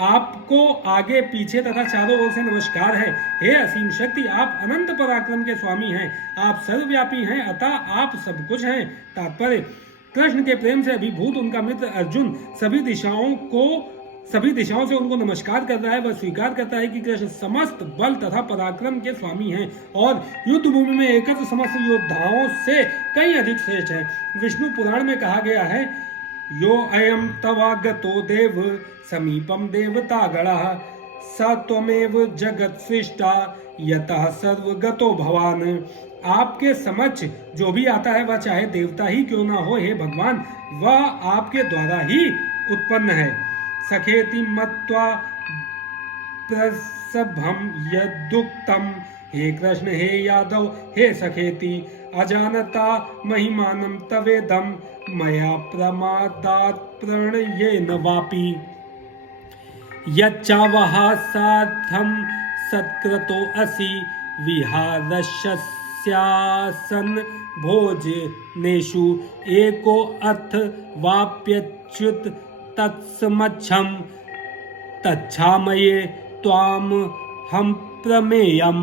आपको आगे पीछे तथा चारों ओर से नमस्कार है। हे असीम शक्ति, आप अनंत पराक्रम के स्वामी हैं। आप सर्वव्यापी हैं, अतः आप सब कुछ हैं। तात्पर्य, कृष्ण के प्रेम से अभिभूत उनका मित्र अर्जुन सभी दिशाओं से उनको नमस्कार कर रहा है। वह स्वीकार करता है कि कृष्ण समस्त बल तथा पराक्रम के स्वामी हैं और युद्ध भूमि में एकत्र समस्त योद्धाओं से कई अधिक श्रेष्ठ हैं। विष्णु पुराण में कहा गया है, यो अयम तवागतो देव समीपम देवतागणः स त्वमेव जगत सृष्टा यतः सर्वगतो भवान। आपके समक्ष जो भी आता है वह चाहे देवता ही क्यों ना हो, हे भगवान, वह आपके द्वारा ही उत्पन्न है। सखेति मत्वा प्रसभम यदुक्तम। हे कृष्ण, हे यादव, हे सखेति, अजानता महिमानं तवेदम मया प्रमादात् प्रणयेन वापि। यच्चावः सार्थं सत्कृतो असि विहारस्यासन भोजनेषु एको अथ वाप्यच्युत तत्समच्छं तच्छामये त्वाम हम प्रमेयम।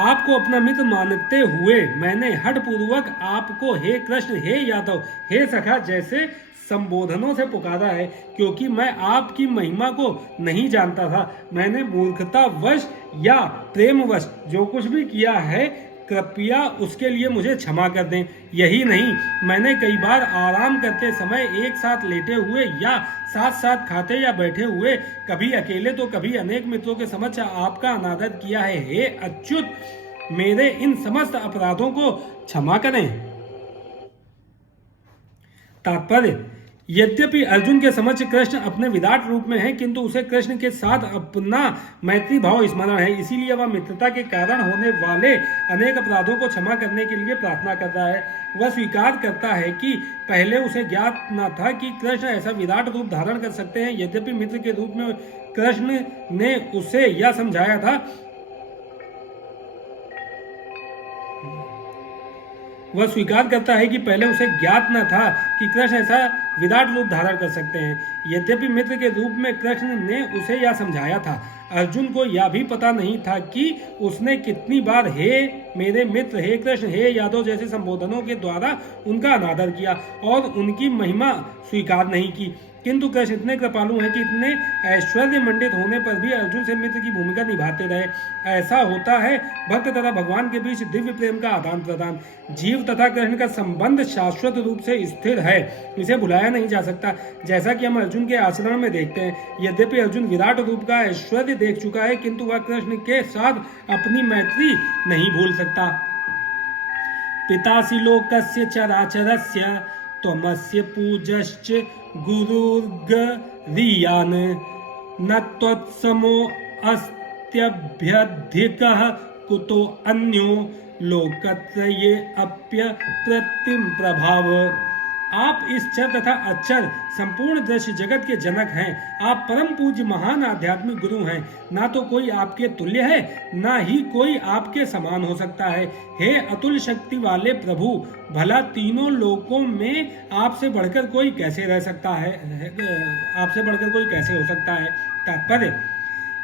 आपको अपना मित्र मानते हुए मैंने हठ पूर्वक आपको हे कृष्ण, हे यादव, हे सखा जैसे संबोधनों से पुकारा है क्योंकि मैं आपकी महिमा को नहीं जानता था। मैंने मूर्खतावश या प्रेमवश जो कुछ भी किया है कृपया उसके लिए मुझे क्षमा कर दें। यही नहीं, मैंने कई बार आराम करते समय एक साथ लेटे हुए या साथ साथ खाते या बैठे हुए, कभी अकेले तो कभी अनेक मित्रों के समक्ष आपका अनादर किया है। हे अच्युत, मेरे इन समस्त अपराधों को क्षमा करें। तात्पर्य, यद्यपि अर्जुन के समक्ष कृष्ण अपने विराट रूप में है, किंतु उसे कृष्ण के साथ अपना मैत्री भाव स्मरण है, इसीलिए वह मित्रता के कारण होने वाले अनेक अपराधों को क्षमा करने के लिए प्रार्थना कर रहा है। वह स्वीकार करता है कि पहले उसे ज्ञात न था कि कृष्ण ऐसा विराट रूप धारण कर सकते हैं। यद्यपि मित्र के रूप में कृष्ण ने उसे यह समझाया था, वह स्वीकार करता है कि पहले उसे ज्ञात न था कि कृष्ण ऐसा विराट रूप धारण कर सकते हैं। यद्यपि मित्र के रूप में कृष्ण ने उसे यह समझाया था, अर्जुन को यह भी पता नहीं था कि उसने कितनी बार हे मेरे मित्र, हे कृष्ण, हे यादव जैसे संबोधनों के द्वारा उनका अनादर किया और उनकी महिमा स्वीकार नहीं की। किंतु कृष्ण इतने कृपालु हैं कि इतने ऐश्वर्य मंडित होने पर भी अर्जुन से मित्र की भूमिका निभाते रहे। ऐसा होता है भक्त तथा भगवान के बीच दिव्य प्रेम का आदान प्रदान। जीव तथा कृष्ण का संबंध शाश्वत रूप से स्थिर है, इसे भुलाया नहीं जा सकता, जैसा कि हम अर्जुन के आचरण में देखते हैं। यद्यपि अर्जुन विराट रूप का ऐश्वर्य देख चुका है, किंतु वह कृष्ण के साथ अपनी मैत्री नहीं भूल सकता। पितासि लोकस्य चराचरस्य त्वमस्य पूजश्च गुरुर्गरीयान् न त्वत्समो अस्त्यभ्यधिकः कुतो अन्यो लोकत्रये अप्यप्रतिम प्रभाव। आप इस चर तथा अचर संपूर्ण दृश्य जगत के जनक हैं। आप परम पूज्य महान आध्यात्मिक गुरु हैं। ना तो कोई आपके तुल्य है, ना ही कोई आपके समान हो सकता है। हे अतुल शक्ति वाले प्रभु, भला तीनों लोकों में आपसे बढ़कर कोई कैसे रह सकता है, आपसे बढ़कर कोई कैसे हो सकता है। तात्पर्य,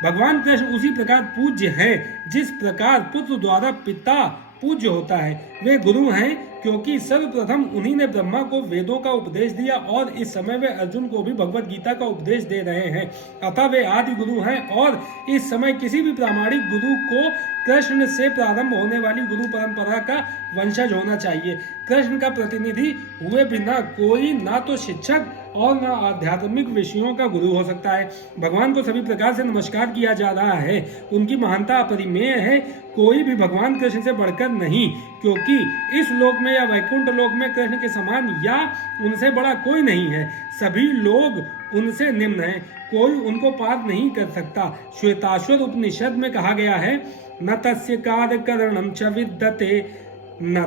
भगवान कृष्ण उसी प्रकार पूज्य है जिस प्रकार पुत्र द्वारा पिता पूज्य होता है। वे गुरु हैं क्योंकि सर्वप्रथम उन्हीं ने ब्रह्मा को वेदों का उपदेश दिया और इस समय वे अर्जुन को भी भगवत गीता का उपदेश दे रहे हैं। अतः वे आदि गुरु हैं और इस समय किसी भी प्रामाणिक गुरु को कृष्ण से प्रारंभ होने वाली गुरु परंपरा का वंशज होना चाहिए। कृष्ण का प्रतिनिधि हुए बिना कोई ना तो शिक्षक और न आध्यात्मिक विषयों का गुरु हो सकता है। भगवान को सभी प्रकार से नमस्कार किया जा रहा है, उनकी महानता अपरिमेय है। कोई भी भगवान कृष्ण से बढ़कर नहीं, क्योंकि इस लोक में या वैकुंठ लोक में कृष्ण के समान या उनसे बड़ा कोई नहीं है। सभी लोग उनसे निम्न हैं, कोई उनको पार नहीं कर सकता। श्वेताश्वर उपनिषद में कहा गया है, न तस्य कार्य करणम च विद्यते न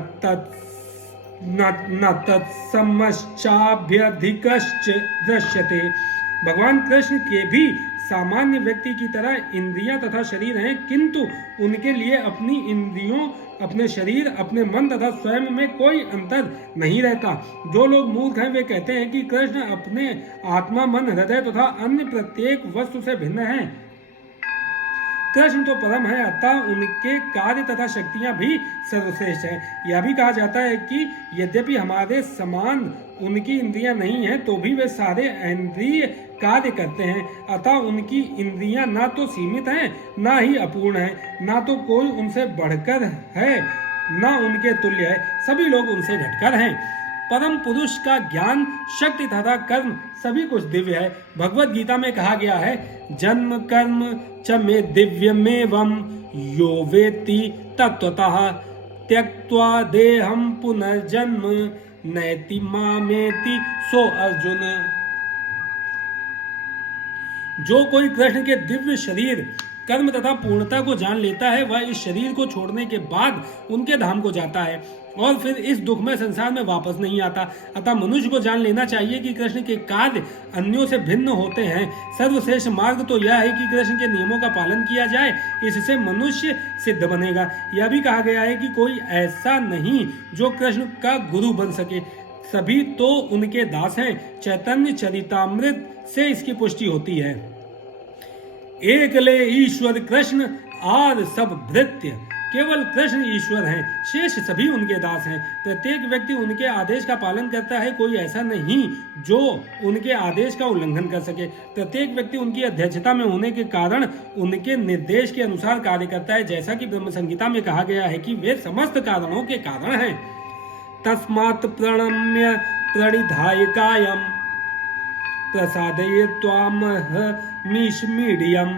तत्समश्चाभ्यधिकश्च दृश्यते। भगवान कृष्ण के भी सामान्य व्यक्ति की तरह इंद्रियां तथा शरीर हैं, किंतु उनके लिए अपनी इंद्रियों, अपने शरीर, अपने मन तथा स्वयं में कोई अंतर नहीं रहता। जो लोग मूर्ख हैं वे कहते हैं कि कृष्ण अपने आत्मा, मन, हृदय तथा अन्य प्रत्येक वस्तु से भिन्न हैं। कृष्ण तो परम है, अतः उनके कार्य तथा शक्तियां भी सर्वश्रेष्ठ हैं। यह भी कहा जाता है कि यद्यपि हमारे समान उनकी इंद्रियां नहीं हैं, तो भी वे सारे इंद्रिय कार्य करते हैं। अतः उनकी इंद्रियां ना तो सीमित हैं, ना ही अपूर्ण हैं, ना तो कोई उनसे बढ़कर है, ना उनके तुल्य है। सभी लोग उनसे घटकर हैं। परम पुरुष का ज्ञान, शक्ति तथा कर्म सभी कुछ दिव्य है। भगवत गीता में कहा गया है, जन्म कर्म च मे दिव्यमेवं यो वेत्ति तत्त्वतः त्यक्त्वा देहं पुनर्जन्म नैति मामेति सो अर्जुन। जो कोई कृष्ण के दिव्य शरीर, कर्म तथा पूर्णता को जान लेता है, वह इस शरीर को छोड़ने के बाद उनके धाम को जाता है और फिर इस दुख में संसार में वापस नहीं आता। अतः मनुष्य को जान लेना चाहिए कि कृष्ण के कार्य अन्यों से भिन्न होते हैं। सर्वश्रेष्ठ मार्ग तो यह है कि कृष्ण के नियमों का पालन किया जाए, इससे मनुष्य सिद्ध बनेगा। यह भी कहा गया है कि कोई ऐसा नहीं जो कृष्ण का गुरु बन सके, सभी तो उनके दास हैं। चैतन्य चरितामृत से इसकी पुष्टि होती है। एकले ईश्वर कृष्ण आर सब भृत्य। केवल कृष्ण ईश्वर हैं, शेष सभी उनके दास हैं। प्रत्येक व्यक्ति उनके आदेश का पालन करता है, कोई ऐसा नहीं जो उनके आदेश का उल्लंघन कर सके। प्रत्येक व्यक्ति उनकी अध्यक्षता में होने के कारण उनके निर्देश के अनुसार कार्य करता है, जैसा कि ब्रह्म संहिता में कहा गया है कि वे समस्त कारणों के कारण हैं। तस्मात् प्रणम्य प्रणिधाय कायं प्रसादये त्वामहमीशमीडियं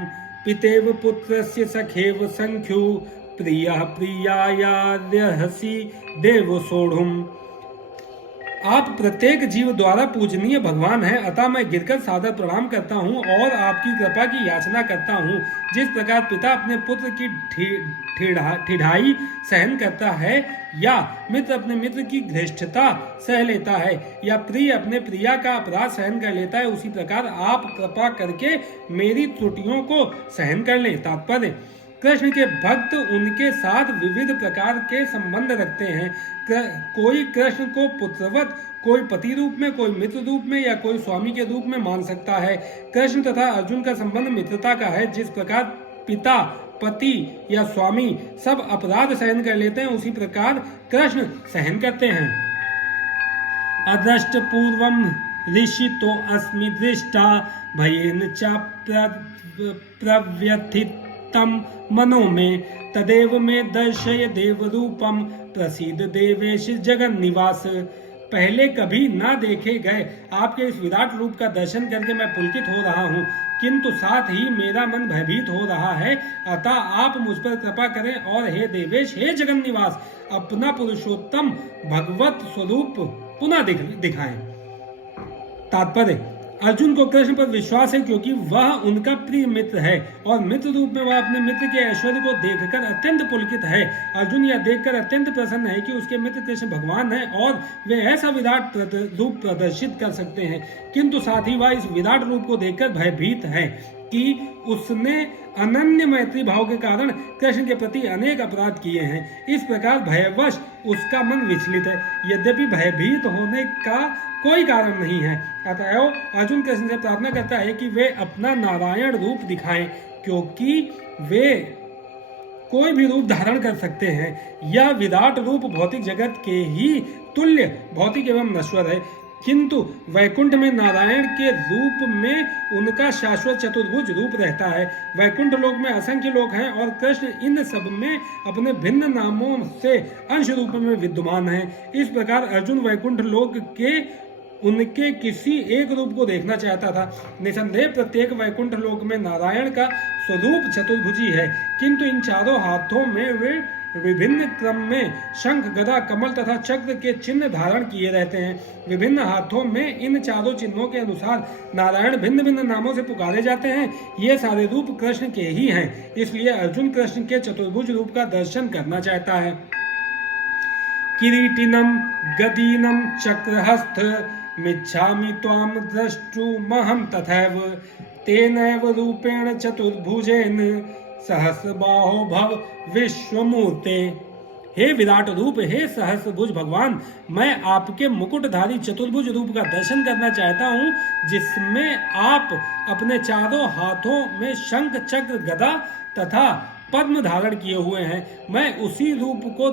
पितेव पुत्रस्य सखेव संख्यु प्रियः प्रियायार्हसि देव सोढुम्। आप प्रत्येक जीव द्वारा पूजनीय भगवान हैं, अतः मैं गिरकर सादर प्रणाम करता हूँ और आपकी कृपा की याचना करता हूँ। जिस प्रकार पिता अपने पुत्र की ठिठाई सहन करता है, या मित्र अपने मित्र की घृष्टता सह लेता है, या प्रिय अपने प्रिया का अपराध सहन कर लेता है, उसी प्रकार आप कृपा करके मेरी त्रुटियों को सहन कर लें। तात्पर्य, कृष्ण के भक्त उनके साथ विविध प्रकार के संबंध रखते हैं। कोई कृष्ण को पुत्रवत, कोई पति रूप में, कोई मित्र रूप में, या कोई स्वामी के रूप में मान सकता है। कृष्ण तथा अर्जुन का संबंध मित्रता का है। जिस प्रकार पिता, पति या स्वामी सब अपराध सहन कर लेते हैं, उसी प्रकार कृष्ण सहन करते हैं। अदृष्ट पूर्वम ऋषितो अस्मि दृष्टा भयेन च प्रव्यथितम मनो में तदेव में दर्शय देव रूपम प्रसीद देवेश जगन निवास। पहले कभी ना देखे गए आपके इस विराट रूप का दर्शन करके मैं पुलकित हो रहा हूँ, किंतु साथ ही मेरा मन भयभीत हो रहा है। अतः आप मुझ पर कृपा करें और हे देवेश, हे जगन निवास, अपना पुरुषोत्तम भगवत स्वरूप पुनः दिखाएं। तात्पर्य, अर्जुन को कृष्ण पर विश्वास है क्योंकि वह उनका प्रिय मित्र है और मित्र रूप में वह अपने मित्र के ऐश्वर्य को देखकर अत्यंत पुलकित है। अर्जुन यह देखकर अत्यंत प्रसन्न है कि उसके मित्र कृष्ण भगवान हैं और वे ऐसा विराट रूप प्रदर्शित कर सकते हैं, किंतु साथ ही वह इस विराट रूप को देखकर भयभीत है कि उसने अनन्य मैत्री भाव के कारण कृष्ण के प्रति अनेक अपराध किए हैं। इस प्रकार भयवश उसका मन विचलित है, यद्यपि भयभीत होने का कोई कारण नहीं है। अतएव अर्जुन कृष्ण से प्रार्थना करता है कि वे अपना नारायण रूप दिखाएं, क्योंकि वे कोई भी रूप धारण कर सकते हैं। यह विराट रूप भौतिक जगत के ही तुल्य भौतिक एवं नश्वर है, किंतु वैकुंठ में नारायण के रूप में उनका शाश्वत चतुर्भुज रूप रहता है। वैकुंठ लोक में असंख्य लोक हैं और कृष्ण इन सब में अपने भिन्न नामों से अंश रूप में विद्यमान हैं। इस प्रकार अर्जुन वैकुंठ लोक के उनके किसी एक रूप को देखना चाहता था। निसंदेह प्रत्येक वैकुंठ लोक में नारायण का स्वरूप चतुर्भुजी है, किंतु इन चारों हाथों में वे विभिन्न क्रम में शंख, गदा, कमल तथा चक्र के चिन्ह धारण किए रहते हैं। विभिन्न हाथों में इन चारों चिन्हों के अनुसार नारायण भिन्न भिन्न नामों से पुकारे जाते हैं। ये सारे रूप कृष्ण के ही हैं, इसलिए अर्जुन कृष्ण के चतुर्भुज रूप का दर्शन करना चाहता है। किरीटिनम गदीनम चक्रहस्थ मिच्छामि त्वाम द्रष्टुमहं तथैव तेनैव रूपेण चतुर्भुजेन सहस्रबाहो भव विश्वमूर्ते। हे विराट रूप, हे सहस्रभुज भगवान, मैं आपके मुकुटधारी चतुर्भुज रूप का दर्शन करना चाहता हूँ, जिसमें आप अपने चारों हाथों में शंख, चक्र, गदा तथा पद्म धारण किए हुए हैं। मैं उसी रूप को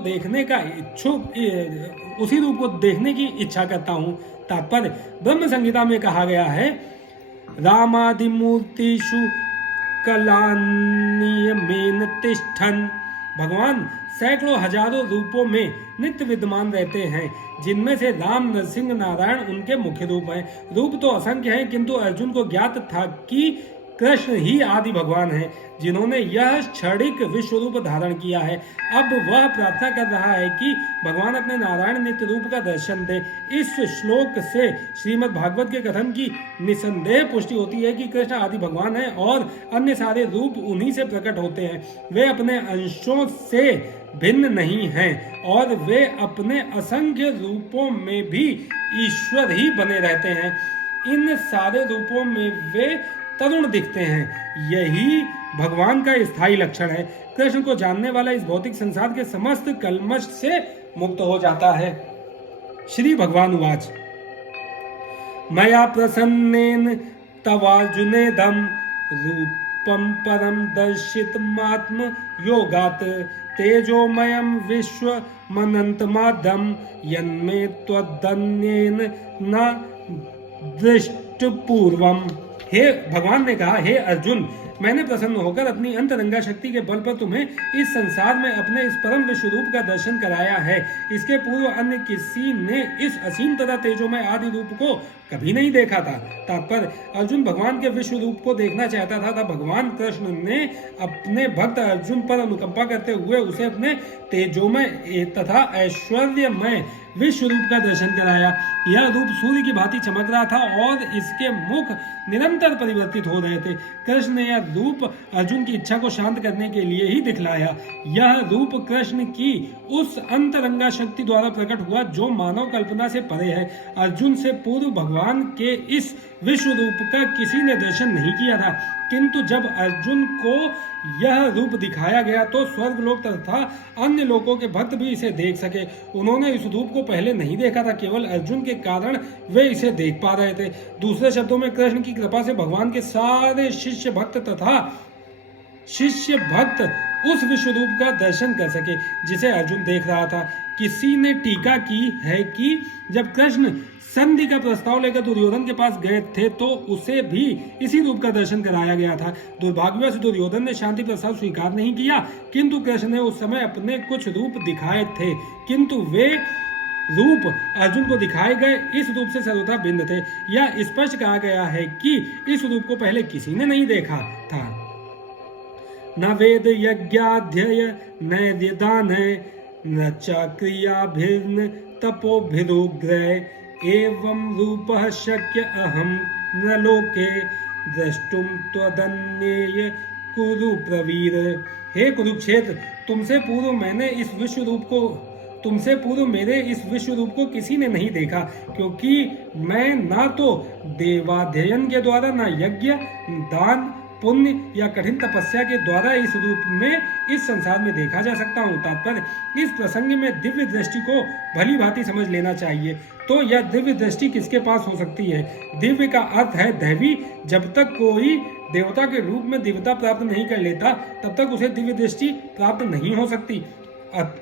देखने की इच्छा करता हूँ। तात्पर्य, ब्रह्म संहिता में कहा गया है, रामादि मूर्तिषु कलानियमेन तिष्ठन्। भगवान सैकड़ों हजारों रूपों में नित्य विद्यमान रहते हैं, जिनमें से राम, नरसिंह, नारायण उनके मुख्य रूप हैं। रूप तो असंख्य हैं, किंतु अर्जुन को ज्ञात था कि कृष्ण ही आदि भगवान हैं, जिन्होंने यह क्षणिक विश्व रूप धारण किया है। अब वह प्रार्थना कर रहा है कि भगवान अपने नारायण नित्य रूप का दर्शन दे। इस श्लोक से श्रीमद् भागवत के कथन की निसंदेह पुष्टि होती है कि कृष्ण आदि भगवान हैं और अन्य सारे रूप उन्हीं से प्रकट होते हैं। वे अपने अंशों से भिन्न नहीं हैं और वे अपने असंख्य रूपों में भी ईश्वर ही बने रहते हैं। इन सारे रूपों में वे तरुण दिखते हैं। यही भगवान का स्थायी लक्षण है। कृष्ण को जानने वाला इस भौतिक संसार के समस्त कल्मश से मुक्त हो जाता है। श्री भगवान उवाच, मया प्रसन्नेन तवार्जुनेदं रूपं परम दर्शितमात्म योगात् तेजोमयं विश्वमनन्तमाद्यं यन्मे त्वदन्येन न दृष्टपूर्वम्। हे भगवान ने कहा, हे अर्जुन, मैंने प्रसन्न होकर अपनी अंतरंगा शक्ति के बल पर तुम्हें इस संसार में अपने इस परम विश्व रूप का दर्शन कराया है। इसके पूर्व अन्य किसी ने इस असीम तथा तेजोमय आदि रूप को कभी नहीं देखा था। तात्पर्य, अर्जुन भगवान के विश्व रूप को देखना चाहता था, तब भगवान कृष्ण ने अपने भक्त अर्जुन पर अनुकंपा करते हुए उसे अपने तेजोमय तथा ऐश्वर्यमय विश्व रूप का दर्शन कराया। यह रूप सूर्य की भांति चमक रहा था और इसके मुख निरंतर परिवर्तित हो रहे थे। कृष्ण ने यह रूप अर्जुन की इच्छा को शांत करने के लिए ही दिखलाया। यह रूप कृष्ण की उस अंतरंगा शक्ति द्वारा प्रकट हुआ जो मानव कल्पना से परे है। अर्जुन से पूर्व भगवान के इस विश्व रूप का किसी ने दर्शन नहीं किया था, किंतु जब अर्जुन को यह रूप दिखाया गया तो स्वर्ग लोक तथा अन्य लोकों के भक्त भी इसे देख सके। उन्होंने इस रूप को पहले नहीं देखा था, केवल अर्जुन के कारण वे इसे देख पा रहे थे। दूसरे शब्दों में, कृष्ण की कृपा से भगवान के सारे शिष्य भक्त उस विश्व रूप का दर्शन कर सके जिसे अर्जुन देख रहा था। किसी ने टीका की है कि जब कृष्ण संधि का प्रस्ताव लेकर दुर्योधन के पास गए थे तो उसे भी इसी रूप का दर्शन कराया गया था। दुर्भाग्यवश दुर्योधन ने शांति प्रस्ताव स्वीकार नहीं किया, किंतु कृष्ण ने उस समय अपने कुछ रूप दिखाए थे, किंतु वे रूप अर्जुन को दिखाए गए इस रूप से सर्वथा भिन्न थे। यह स्पष्ट कहा गया है कि इस रूप को पहले किसी ने नहीं देखा था। न वेद यज्ञाध्यय नैर्यदान न च क्रियाभिर्न तपोभिरुग्रह एवं रूपः शक्य अहम न लोके द्रष्टुम त्वदन्येय कुरु प्रवीर। हे कुरुक्षेत्र, तुमसे पूर्व मेरे इस विश्व रूप को किसी ने नहीं देखा, क्योंकि मैं ना तो देवाध्ययन के द्वारा, न यज्ञ, दान, पुण्य या कठिन तपस्या के द्वारा इस रूप में इस संसार में देखा जा सकता हूँ। तात्पर्य, इस प्रसंग में दिव्य दृष्टि को भली भांति समझ लेना चाहिए। तो यह दिव्य दृष्टि किसके पास हो सकती है? दिव्य का अर्थ है दैवी। जब तक कोई देवता के रूप में दिव्यता प्राप्त नहीं कर लेता तब तक उसे दिव्य दृष्टि प्राप्त नहीं हो सकती।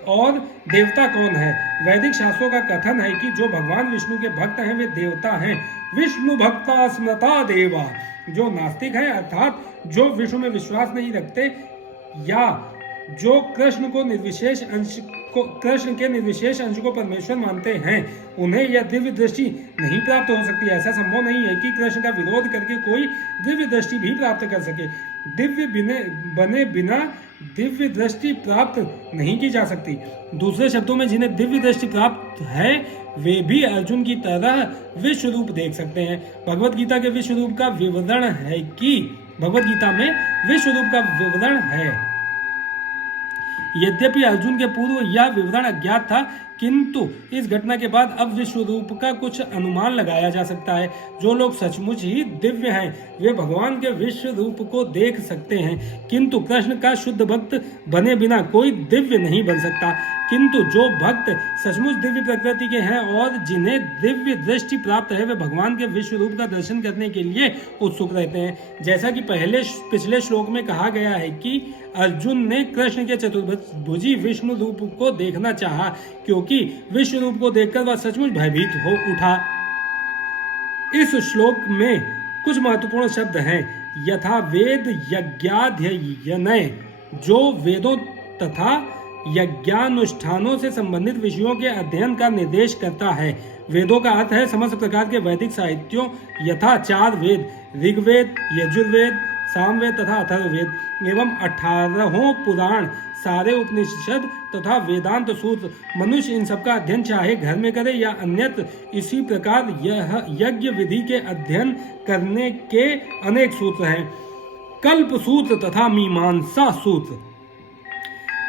और देवता कौन है? वैदिक शास्त्रों का कथन है कि जो भगवान विष्णु के भक्त हैं वे देवता हैं। विष्णु भक्ता स्मृता देवा। जो नास्तिक हैं, अर्थात जो विष्णु में विश्वास नहीं रखते या जो कृष्ण के निर्विशेष अंश को परमेश्वर मानते हैं, उन्हें यह दिव्य दृष्टि नहीं प्राप्त हो सकती। ऐसा संभव नहीं है कि कृष्ण का विरोध करके कोई दिव्य दृष्टि भी प्राप्त कर सके। दिव्य बने बिना दिव्य दृष्टि प्राप्त नहीं की जा सकती। दूसरे शब्दों में, जिन्हें दिव्य दृष्टि प्राप्त है वे भी अर्जुन की तरह विश्व रूप देख सकते हैं। भगवत गीता के विश्व रूप का विवरण है कि भगवत गीता में विश्व रूप का विवरण है। यद्यपि अर्जुन के पूर्व यह विवरण अज्ञात था, किंतु इस घटना के बाद अब विश्व रूप का कुछ अनुमान लगाया जा सकता है। जो लोग सचमुच ही दिव्य हैं वे भगवान के विश्व रूप को देख सकते हैं, किंतु कृष्ण का शुद्ध भक्त बने बिना कोई दिव्य नहीं बन सकता। किंतु जो भक्त सचमुच दिव्य प्रकृति के हैं और जिन्हें दिव्य दृष्टि प्राप्त है वे भगवान के विश्व रूप का दर्शन करने के लिए उत्सुक रहते हैं। जैसा कि पिछले श्लोक में कहा गया है कि अर्जुन ने कृष्ण के चतुर्भुजी विष्णु रूप को देखना चाहा, क्योंकि विश्व रूप को देखकर वह सचमुच भयभीत हो उठा। इस श्लोक में कुछ महत्वपूर्ण शब्द हैं। यथा वेद यज्ञाध्ययन, जो वेदों तथा यज्ञानुष्ठानों से संबंधित विषयों के अध्ययन का निर्देश करता है। वेदों का अर्थ है समस्त प्रकार के वैदिक साहित्यों, यथा 4 वेद, ऋग्वेद, यजुर्वेद, सामवेद तथा अथर्ववेद एवं 18 पुराण, सारे उपनिषद तथा वेदांत सूत्र। मनुष्य इन सब का अध्ययन चाहे घर में करे या अन्यत्र। इसी प्रकार यह यज्ञ विधि के अध्ययन करने के अनेक सूत्र हैं। कल्प सूत्र तथा मीमांसा सूत्र।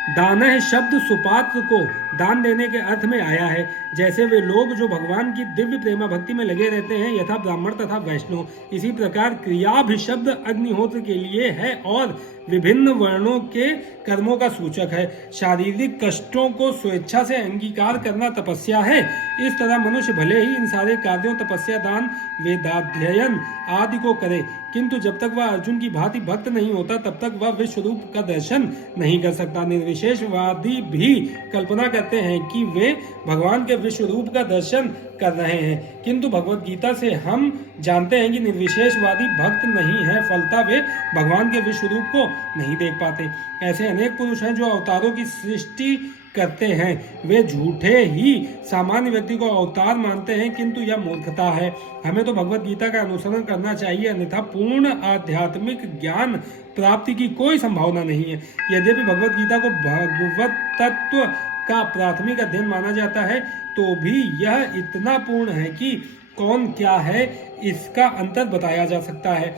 दानः शब्द सुपात्र को दान देने के अर्थ में आया है। जैसे वे लोग जो भगवान की दिव्य प्रेमा भक्ति में लगे रहते हैं, यथा ब्राह्मण तथा वैष्णव। इसी प्रकार क्रियाभिशब्द अग्निहोत्र के लिए है और विभिन्न वर्णों के कर्मों का सूचक है। शारीरिक कष्टों को स्वेच्छा से अंगीकार करना तपस्या है। इस तरह मनुष्य भले ही इन सारे कार्यों तपस्या, दान, वेदाध्ययन आदि को करे, किंतु जब तक वह अर्जुन की भांति भक्त नहीं होता तब तक वह विश्व रूप का दर्शन नहीं कर सकता। निर्विशेषवादी भी कल्पना करते हैं कि वे भगवान के विश्व रूप का दर्शन कर रहे हैं, किंतु भगवत गीता से हम जानते हैं कि निर्विशेषवादी भक्त नहीं है, फलतः वे भगवान के विश्व रूप को नहीं देख पाते। ऐसे अनेक पुरुष हैं जो अवतारों की सृष्टि करते हैं, वे झूठे ही सामान्य व्यक्ति को अवतार मानते हैं, किंतु यह मूर्खता है। हमें तो भगवत गीता का अनुसरण करना चाहिए, अन्यथा पूर्ण आध्यात्मिक ज्ञान प्राप्ति की कोई संभावना नहीं है। यद्यपि भगवत गीता को भगवत तत्व का प्राथमिक अध्ययन माना जाता है, तो भी यह इतना पूर्ण है कि कौन क्या है इसका अंतर बताया जा सकता है।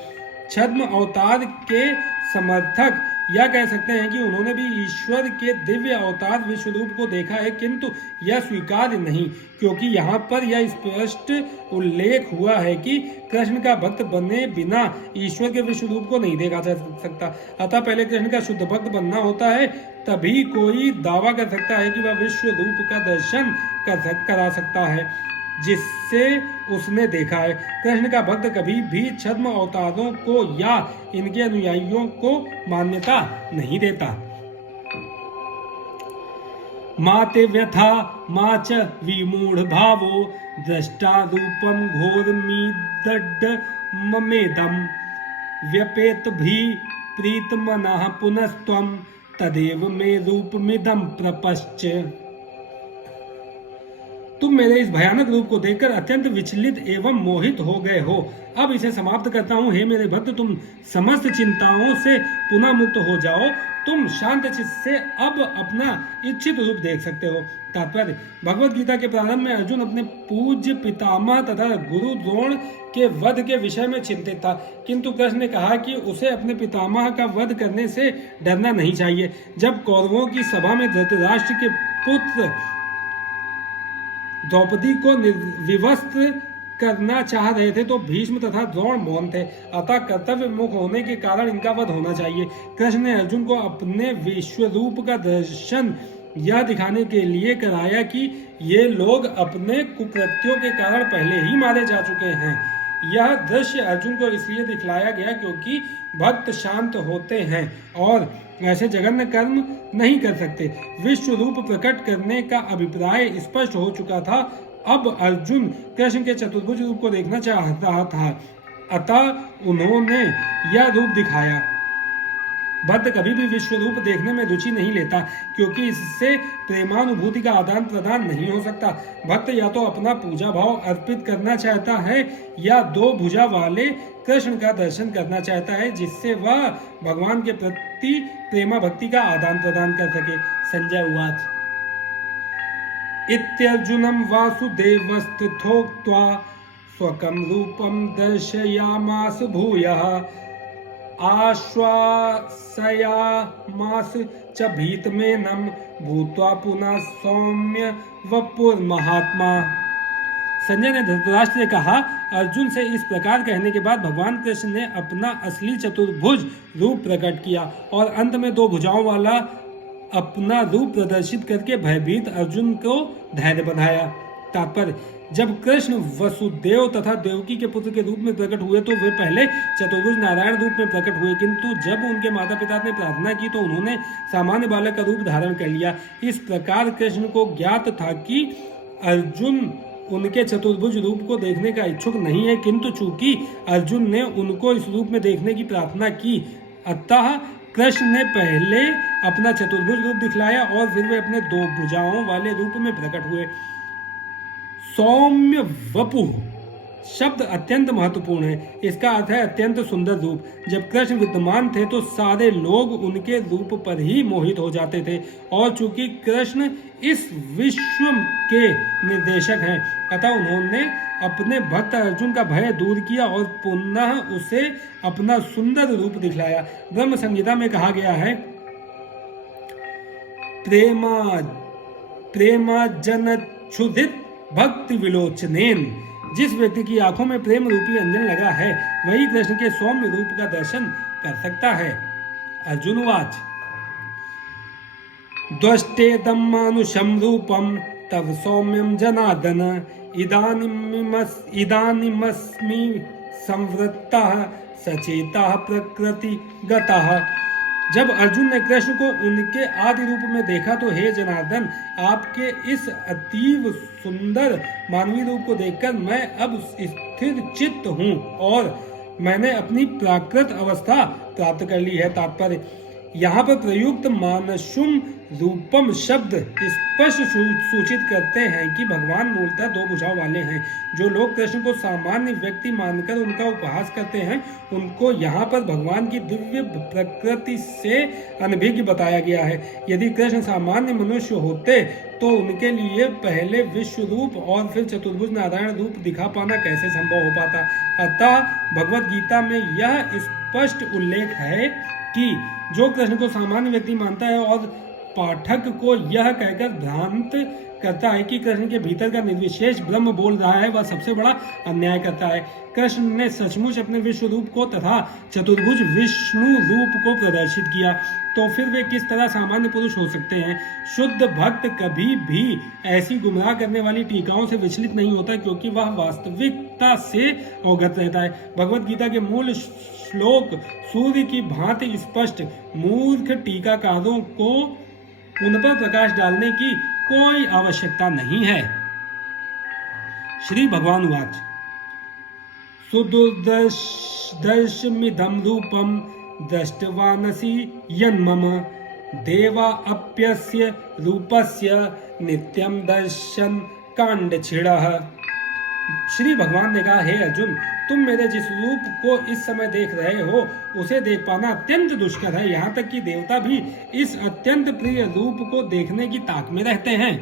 छद्म अवतार के समर्थक यह कह सकते हैं कि उन्होंने भी ईश्वर के दिव्य अवतार विश्व रूप को देखा है, किंतु यह स्वीकार्य नहीं, क्योंकि यहाँ पर यह स्पष्ट उल्लेख हुआ है कि कृष्ण का भक्त बने बिना ईश्वर के विश्व रूप को नहीं देखा जा सकता। अतः पहले कृष्ण का शुद्ध भक्त बनना होता है, तभी कोई दावा कर सकता है कि वह विश्व रूप का दर्शन करा सकता है जिससे उसने देखा है। कृष्ण का भक्त कभी भी छद्म अवतारों को या इनके अनुयायियों को मान्यता नहीं देता। माते व्यथा माच विमूढ़ भावो दृष्टा रूपम घोरमीदड्ड ममेदम व्यपेत भी प्रीत मनः पुनस्त्वम तदेव मे रूपमिदं प्रपश्च। तुम मेरे इस भयानक रूप को देखकर अत्यंत विचलित एवं मोहित हो गए हो। अब इसे समाप्त करता हूँ। हे मेरे भक्त, तुम समस्त चिंताओं से पुनः मुक्त हो जाओ। तुम शांत चित्त से अब अपना इच्छित रूप देख सकते हो। तात्पर्य: भगवत गीता के प्रारंभ में अर्जुन अपने पूज्य पितामह तथा गुरु द्रोण के वध के विषय में चिंतित था, किंतु कृष्ण ने कहा कि उसे अपने पितामह का वध करने से डरना नहीं चाहिए। जब कौरवों की सभा में धृतराष्ट्र के पुत्र द्रौपदी को विवस्त्र करना चाह रहे थे तो भीष्म तथा द्रोण मौन थे, अतः कर्तव्य मुख होने के कारण इनका वध होना चाहिए। कृष्ण ने अर्जुन को अपने विश्व रूप का दर्शन यह दिखाने के लिए कराया कि ये लोग अपने कुकृत्यों के कारण पहले ही मारे जा चुके हैं। यह दृश्य अर्जुन को इसलिए दिखलाया गया क्योंकि भक्त शांत होते हैं और ऐसे जघन्य कर्म नहीं कर सकते। विश्व रूप प्रकट करने का अभिप्राय स्पष्ट हो चुका था। अब अर्जुन कृष्ण के चतुर्भुज रूप को देखना चाह रहा था, अतः उन्होंने यह रूप दिखाया। भक्त कभी भी विश्व रूप देखने में रुचि नहीं लेता, क्योंकि इससे प्रेमानुभूति का आदान प्रदान नहीं हो सकता। भक्त या तो अपना पूजा भाव अर्पित करना चाहता है या दो भुजा वाले कृष्ण का दर्शन करना चाहता है, जिससे वह भगवान के प्रति प्रेमा भक्ति का आदान प्रदान कर सके। संजय उवाच: इत्यर्जुनं वासुदेवस्तथोक्त्वा स्वकं रूपं दर्शयामास भूयः आश्वासयामास च भीतमेनं भूत्वा पुनः सौम्य वपुर्महात्मा। संजय ने धृतराष्ट्र से कहा, अर्जुन से इस प्रकार कहने के बाद भगवान कृष्ण ने अपना असली चतुर्भुज रूप प्रकट किया और अंत में दो भुजाओं वाला अपना रूप प्रदर्शित करके भयभीत अर्जुन को धैर्य बंधाया। तात्पर्य: जब कृष्ण वसुदेव तथा देवकी के पुत्र के रूप में प्रकट हुए तो वे पहले चतुर्भुज नारायण रूप में प्रकट हुए, किंतु जब उनके माता पिता ने प्रार्थना की तो उन्होंने सामान्य बालक का रूप धारण कर लिया। इस प्रकार कृष्ण को ज्ञात था कि अर्जुन उनके चतुर्भुज रूप को देखने का इच्छुक नहीं है, किंतु चूंकि अर्जुन ने उनको इस रूप में देखने की प्रार्थना की, अतः कृष्ण ने पहले अपना चतुर्भुज रूप दिखलाया और फिर वे अपने दो भुजाओं वाले रूप में प्रकट हुए। सौम्य वपुः शब्द अत्यंत महत्वपूर्ण है। इसका अर्थ है अत्यंत सुंदर रूप। जब कृष्ण विद्यमान थे तो सारे लोग उनके रूप पर ही मोहित हो जाते थे, और चूंकि कृष्ण इस विश्व के निर्देशक हैं, अतः उन्होंने अपने भक्त अर्जुन का भय दूर किया और पुनः उसे अपना सुंदर रूप दिखलाया। ब्रह्म संहिता में कहा गया है, प्रेमा जन क्षुधित भक्ति विलोचनेन। जिस व्यक्ति की आंखों में प्रेम रूपी अंजन लगा है वही कृष्ण के सौम्य रूप का दर्शन कर सकता है। अर्जुन उवाच द्वष्टेदं मानुषं रूपं तव सौम्यं जनार्दन इदानीमस्मि संवृत्तः सचेतः प्रकृति गतः। जब अर्जुन ने कृष्ण को उनके आदि रूप में देखा तो हे जनार्दन, आपके इस अतीव सुंदर मानवीय रूप को देखकर मैं अब स्थिर चित्त हूँ और मैंने अपनी प्राकृत अवस्था प्राप्त कर ली है। तात्पर्य, यहाँ पर प्रयुक्त मानसुम रूपम शब्द स्पष्ट सूचित करते हैं कि भगवान मूलतः दो भुजाओं वाले हैं। जो लोग कृष्ण को सामान्य व्यक्ति मानकर उनका उपहास करते हैं, उनको यहाँ पर भगवान की दिव्य प्रकृति से अनभिज्ञ बताया गया है। यदि कृष्ण सामान्य मनुष्य होते तो उनके लिए पहले विश्व रूप और फिर चतुर्भुज नारायण रूप दिखा पाना कैसे संभव हो पाता। अतः भगवत गीता में यह स्पष्ट उल्लेख है कि जो कृष्ण को सामान्य व्यक्ति मानता है और पाठक को यह कहकर भ्रांत करता है कि कृष्ण के भीतर का निर्विशेष ब्रह्म बोल रहा है, वह सबसे बड़ा अन्याय करता है। कृष्ण ने सचमुच अपने विश्व रूप को तथा चतुर्भुज विष्णु रूप को प्रदर्शित किया, तो फिर वे किस तरह सामान्य पुरुष हो सकते हैं। शुद्ध भक्त कभी भी ऐसी गुमराह करने वाली टीकाओं से विचलित नहीं होता, क्योंकि वह वास्तविकता से अवगत रहता है। भगवत गीता के मूल श्लोक सूर्य की भांति स्पष्ट, मूर्ख टीकाकारों को उन पर प्रकाश डालने की कोई आवश्यकता नहीं है। श्री भगवान उवाच सुदुर्दर्शमिदं रूपं दृष्टवानसि यन्मम देवा अप्यस्य रूपस्य नित्यं दर्शन कांडछिड़ः। श्री भगवान ने कहा, हे अर्जुन, तुम मेरे जिस रूप को इस समय देख रहे हो उसे देख पाना अत्यंत दुष्कर है। यहाँ तक कि देवता भी इस अत्यंत प्रिय रूप को देखने की ताक में रहते हैं।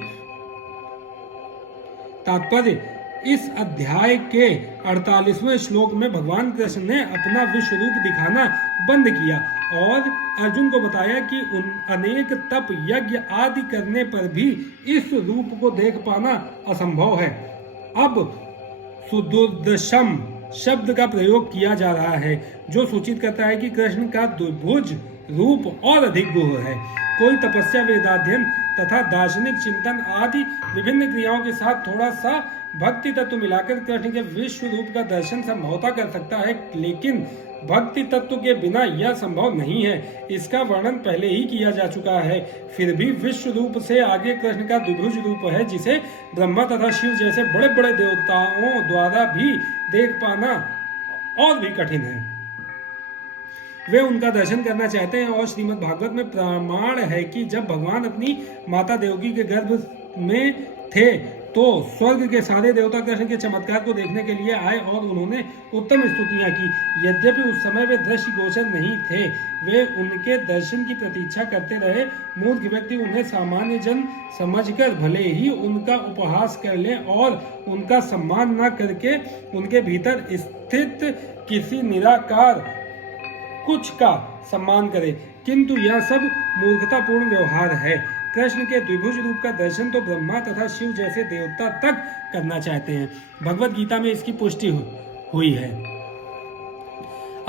तात्पर्य, इस अध्याय के 48वें श्लोक में भगवान कृष्ण ने अपना विश्व रूप दिखाना बंद किया और अर्जुन को बताया कि उन अनेक तप यज्ञ आदि करने पर भी इस रूप को देख पाना असंभव है। अब सुदुर्दशम शब्द का प्रयोग किया जा रहा है, जो सूचित करता है कि कृष्ण का द्विभुज रूप और अधिक गुह है। कोई तपस्या, वेदाध्ययन तथा दार्शनिक चिंतन आदि विभिन्न क्रियाओं के साथ थोड़ा सा भक्ति तत्व मिलाकर कृष्ण के विश्व रूप का दर्शन संभवतः कर सकता है, लेकिन भक्ति तत्व के बिना यह संभव नहीं है। इसका वर्णन पहले ही किया जा चुका है। फिर भी विश्व रूप से आगे कृष्ण का द्विभुज रूप है, जिसे ब्रह्मा तथा शिव जैसे बड़े बड़े देवताओं द्वारा भी देख पाना और भी कठिन है। वे उनका दर्शन करना चाहते हैं और श्रीमद् भागवत में प्रमाण है कि जब भगवान अपनी माता देवकी के गर्भ में थे तो स्वर्ग के सारे देवता कृष्ण के चमत्कार को देखने के लिए आए और उन्होंने उत्तम स्तुतियां की। यद्यपि उस समय वे दृष्टि गोचर नहीं थे, वे उनके दर्शन की प्रतीक्षा करते रहे। मूर्ख व्यक्ति उन्हें सामान्य जन समझकर भले ही उनका उपहास कर ले और उनका सम्मान न करके उनके भीतर स्थित किसी निराकार कुछ का सम्मान करे, किंतु यह सब मूर्खतापूर्ण व्यवहार है। कृष्ण के द्विभुज रूप का दर्शन तो ब्रह्मा तथा शिव जैसे देवता तक करना चाहते हैं। भगवत गीता में इसकी पुष्टि हुई है।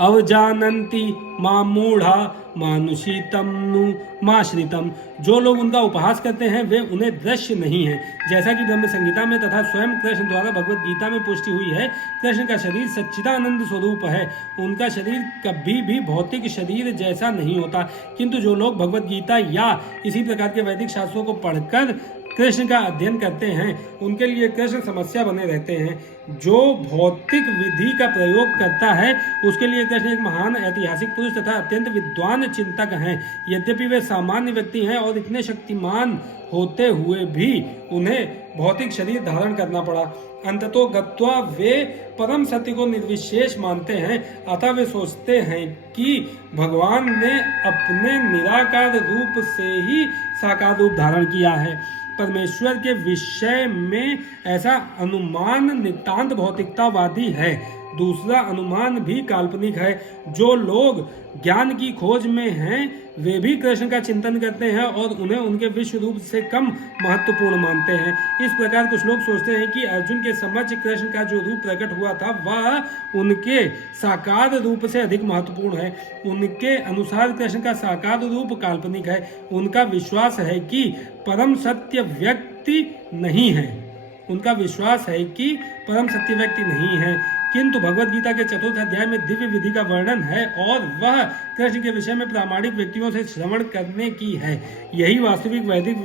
अवजानन्ति मां मूढ़ा मानुषितम नु माश्रितम। जो लोग उनका उपहास करते हैं वे उन्हें दृश्य नहीं है। जैसा कि ब्रह्म संहिता में तथा स्वयं कृष्ण द्वारा भगवत गीता में पुष्टि हुई है, कृष्ण का शरीर सच्चिदानंद स्वरूप है। उनका शरीर कभी भी भौतिक शरीर जैसा नहीं होता, किंतु जो लोग भगवत गीता या इसी प्रकार के वैदिक शास्त्रों को पढ़कर कृष्ण का अध्ययन करते हैं, उनके लिए कृष्ण समस्या बने रहते हैं। जो भौतिक विधि का प्रयोग करता है उसके लिए कृष्ण एक महान ऐतिहासिक पुरुष तथा अत्यंत विद्वान चिंतक हैं। यद्यपि वे सामान्य व्यक्ति हैं और इतने शक्तिमान होते हुए भी उन्हें भौतिक शरीर धारण करना पड़ा। अंततो गत्वा वे परम सत्य को निर्विशेष मानते हैं, अतः वे सोचते हैं कि भगवान ने अपने निराकार रूप से ही साकार रूप धारण किया है। परमेश्वर के विषय में ऐसा अनुमान नितांत भौतिकतावादी है। दूसरा अनुमान भी काल्पनिक है। जो लोग ज्ञान की खोज में हैं वे भी कृष्ण का चिंतन करते हैं और उन्हें उनके विश्व रूप से कम महत्वपूर्ण मानते हैं। इस प्रकार कुछ लोग सोचते हैं कि अर्जुन के समक्ष कृष्ण का जो रूप प्रकट हुआ था वह उनके साकार रूप से अधिक महत्वपूर्ण है। उनके अनुसार कृष्ण का साकार रूप काल्पनिक है। उनका विश्वास है कि परम सत्य व्यक्ति नहीं है। उनका विश्वास है कि परम सत्य व्यक्ति नहीं है। किंतु भगवत गीता के 4th अध्याय में दिव्य विधि का वर्णन है और वह कृष्ण के विषय में प्रामाणिक व्यक्तियों से श्रवण करने की है। यही वास्तविक वैदिक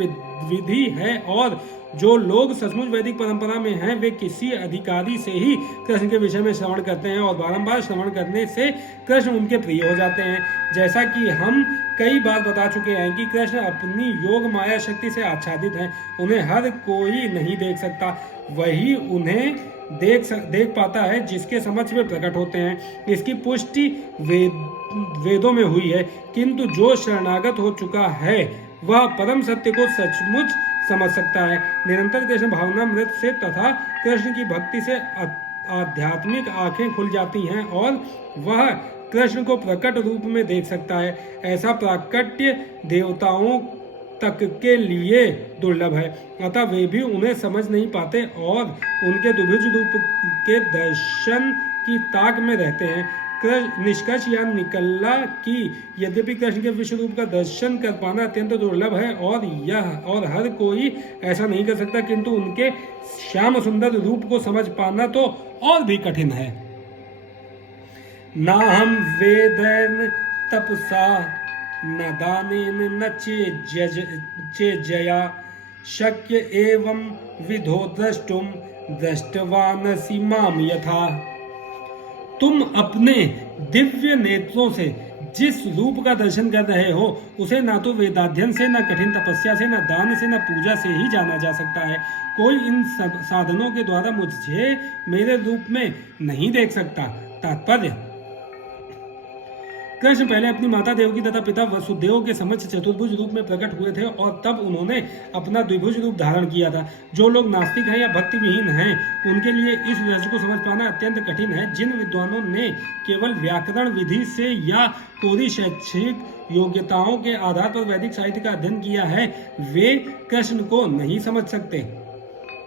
विधि है और जो लोग सचमुच वैदिक परंपरा में हैं वे किसी अधिकारी से ही कृष्ण के विषय में श्रवण करते हैं और बारंबार श्रवण करने से कृष्ण उनके प्रिय हो जाते हैं। जैसा कि हम कई बार बता चुके हैं कि कृष्ण अपनी योग माया शक्ति से आच्छादित हैं। उन्हें हर कोई नहीं देख सकता, वही उन्हें देख पाता है जिसके समक्ष वे प्रकट होते हैं। इसकी पुष्टि वेदों में हुई है। किंतु जो शरणागत हो चुका है वह परम सत्य को सचमुच समझ सकता है। निरंतर कृष्ण भावनामृत से तथा कृष्ण की भक्ति से आध्यात्मिक आंखें खुल जाती हैं और वह कृष्ण को प्रकट रूप में देख सकता है। ऐसा प्राकट्य देवताओं तक के लिए दुर्लभ है, अतः वे भी उन्हें समझ नहीं पाते और उनके द्विभुज रूप के दर्शन की ताक में रहते हैं। निष्कर्ष यह निकला कि यद्यपि कृष्ण के विश्व रूप का दर्शन कर पाना अत्यंत दुर्लभ है और हर कोई ऐसा नहीं कर सकता, किंतु उनके श्याम सुंदर रूप को समझ पाना तो और भी कठिन है। ना हम वेदैन तपसा न दानेन न चेजया शक्य एवं विधो द्रष्टुम दृष्टवानसि माम यथा। तुम अपने दिव्य नेत्रों से जिस रूप का दर्शन कर रहे हो उसे ना तो वेदाध्ययन से, न कठिन तपस्या से, न दान से, न पूजा से ही जाना जा सकता है। कोई इन साधनों के द्वारा मुझे मेरे रूप में नहीं देख सकता। तात्पर्य, कृष्ण पहले अपनी माता देवकी तथा पिता वसुदेव के समक्ष चतुर्भुज रूप में प्रकट हुए थे और तब उन्होंने अपना द्विभुज रूप धारण किया था। जो लोग नास्तिक हैं या भक्ति विहीन हैं उनके लिए इस रहस्य को समझ पाना अत्यंत कठिन है। जिन विद्वानों ने केवल व्याकरण विधि से या कोई शैक्षिक योग्यताओं के आधार पर वैदिक साहित्य का अध्ययन किया है वे कृष्ण को नहीं समझ सकते।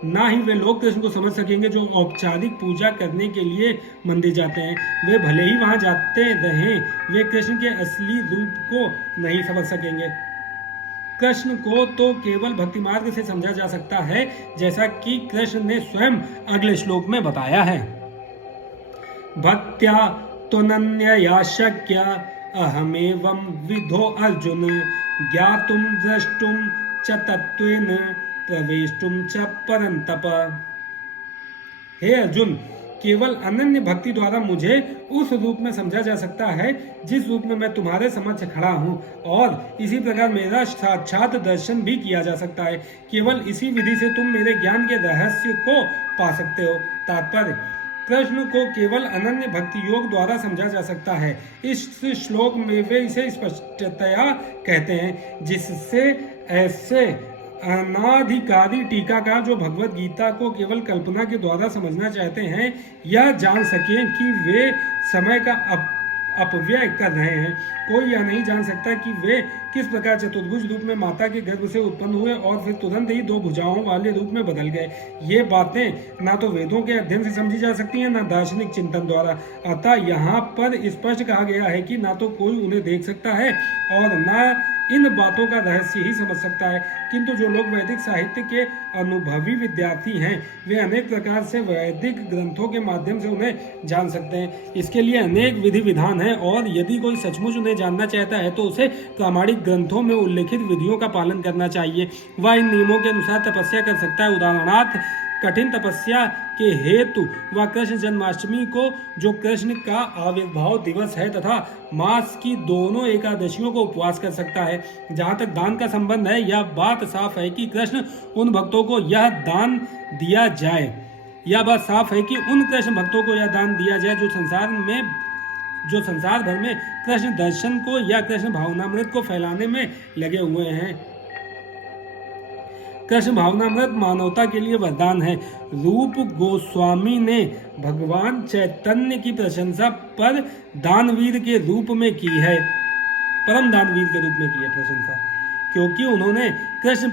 ना ही वे लोग कृष्ण को समझ सकेंगे जो औपचारिक पूजा करने के लिए मंदिर जाते हैं। वे भले ही वहां जाते रहें, वे कृष्ण के असली रूप को नहीं समझ सकेंगे। कृष्ण को तो केवल भक्ति मार्ग से समझा जा सकता है, जैसा कि कृष्ण ने स्वयं अगले श्लोक में बताया है। भक्त्या त्वनन्यया शक्य अहमेवं विधो अर्जुन ज्ञातुम द्रष्टुम च तत्त्वेन प्रवेष्टुम च परंतप। हे अर्जुन, केवल अनन्य भक्ति द्वारा मुझे उस रूप में समझा जा सकता है जिस रूप में मैं तुम्हारे समक्ष खड़ा हूँ, और इसी प्रकार मेरा साक्षात दर्शन भी किया जा सकता है। केवल इसी विधि से तुम मेरे ज्ञान के रहस्य को पा सकते हो। तात्पर्य, कृष्ण को केवल अनन्य भक्ति योग द्वारा समझा जा सकता है। इस श्लोक में वे इसे स्पष्टतया कहते हैं, जिससे ऐसे अनाधिकारी टीकाकार जो भगवत गीता को केवल कल्पना के द्वारा समझना चाहते हैं यह जान सकें कि वे समय का अपव्यय कर रहे हैं। कोई यह नहीं जान सकता कि वे किस प्रकार चतुर्भुज रूप में माता के गर्भ से उत्पन्न हुए और फिर तुरंत ही 2 भुजाओं वाले रूप में बदल गए। ये बातें ना तो वेदों के अध्ययन से समझी जा सकती हैं, ना दार्शनिक चिंतन द्वारा। अतः यहाँ पर स्पष्ट कहा गया है कि ना तो कोई उन्हें देख सकता है और ना इन बातों का रहस्य ही समझ सकता है। किंतु जो लोग वैदिक साहित्य के अनुभवी विद्यार्थी हैं वे अनेक प्रकार से वैदिक ग्रंथों के माध्यम से उन्हें जान सकते हैं। इसके लिए अनेक विधि विधान है और यदि कोई सचमुच उन्हें जानना चाहता है तो उसे प्रामाणिक ग्रंथों में उल्लेखित विधियों का पालन करना चाहिए। वह इन नियमों के अनुसार तपस्या कर सकता है। उदाहरणार्थ, कठिन तपस्या के हेतु वह कृष्ण जन्माष्टमी को, जो कृष्ण का आविर्भाव दिवस है, तथा मास की दोनों एकादशियों को उपवास कर सकता है। जहाँ तक दान का संबंध है, यह बात साफ है कि कृष्ण उन भक्तों को यह दान दिया जाए। यह बात साफ है कि उन कृष्ण भक्तों को यह दान दिया जाए जो संसार भर में कृष्ण दर्शन को या कृष्ण भावनामृत को फैलाने में लगे हुए हैं। कृष्ण भावनामृत मानवता के लिए वरदान है। रूप गोस्वामी ने भगवान चैतन्य की प्रशंसा पर दानवीर के रूप में की है, परम दानवीर के रूप में की है प्रशंसा, क्योंकि उन्होंने कृष्ण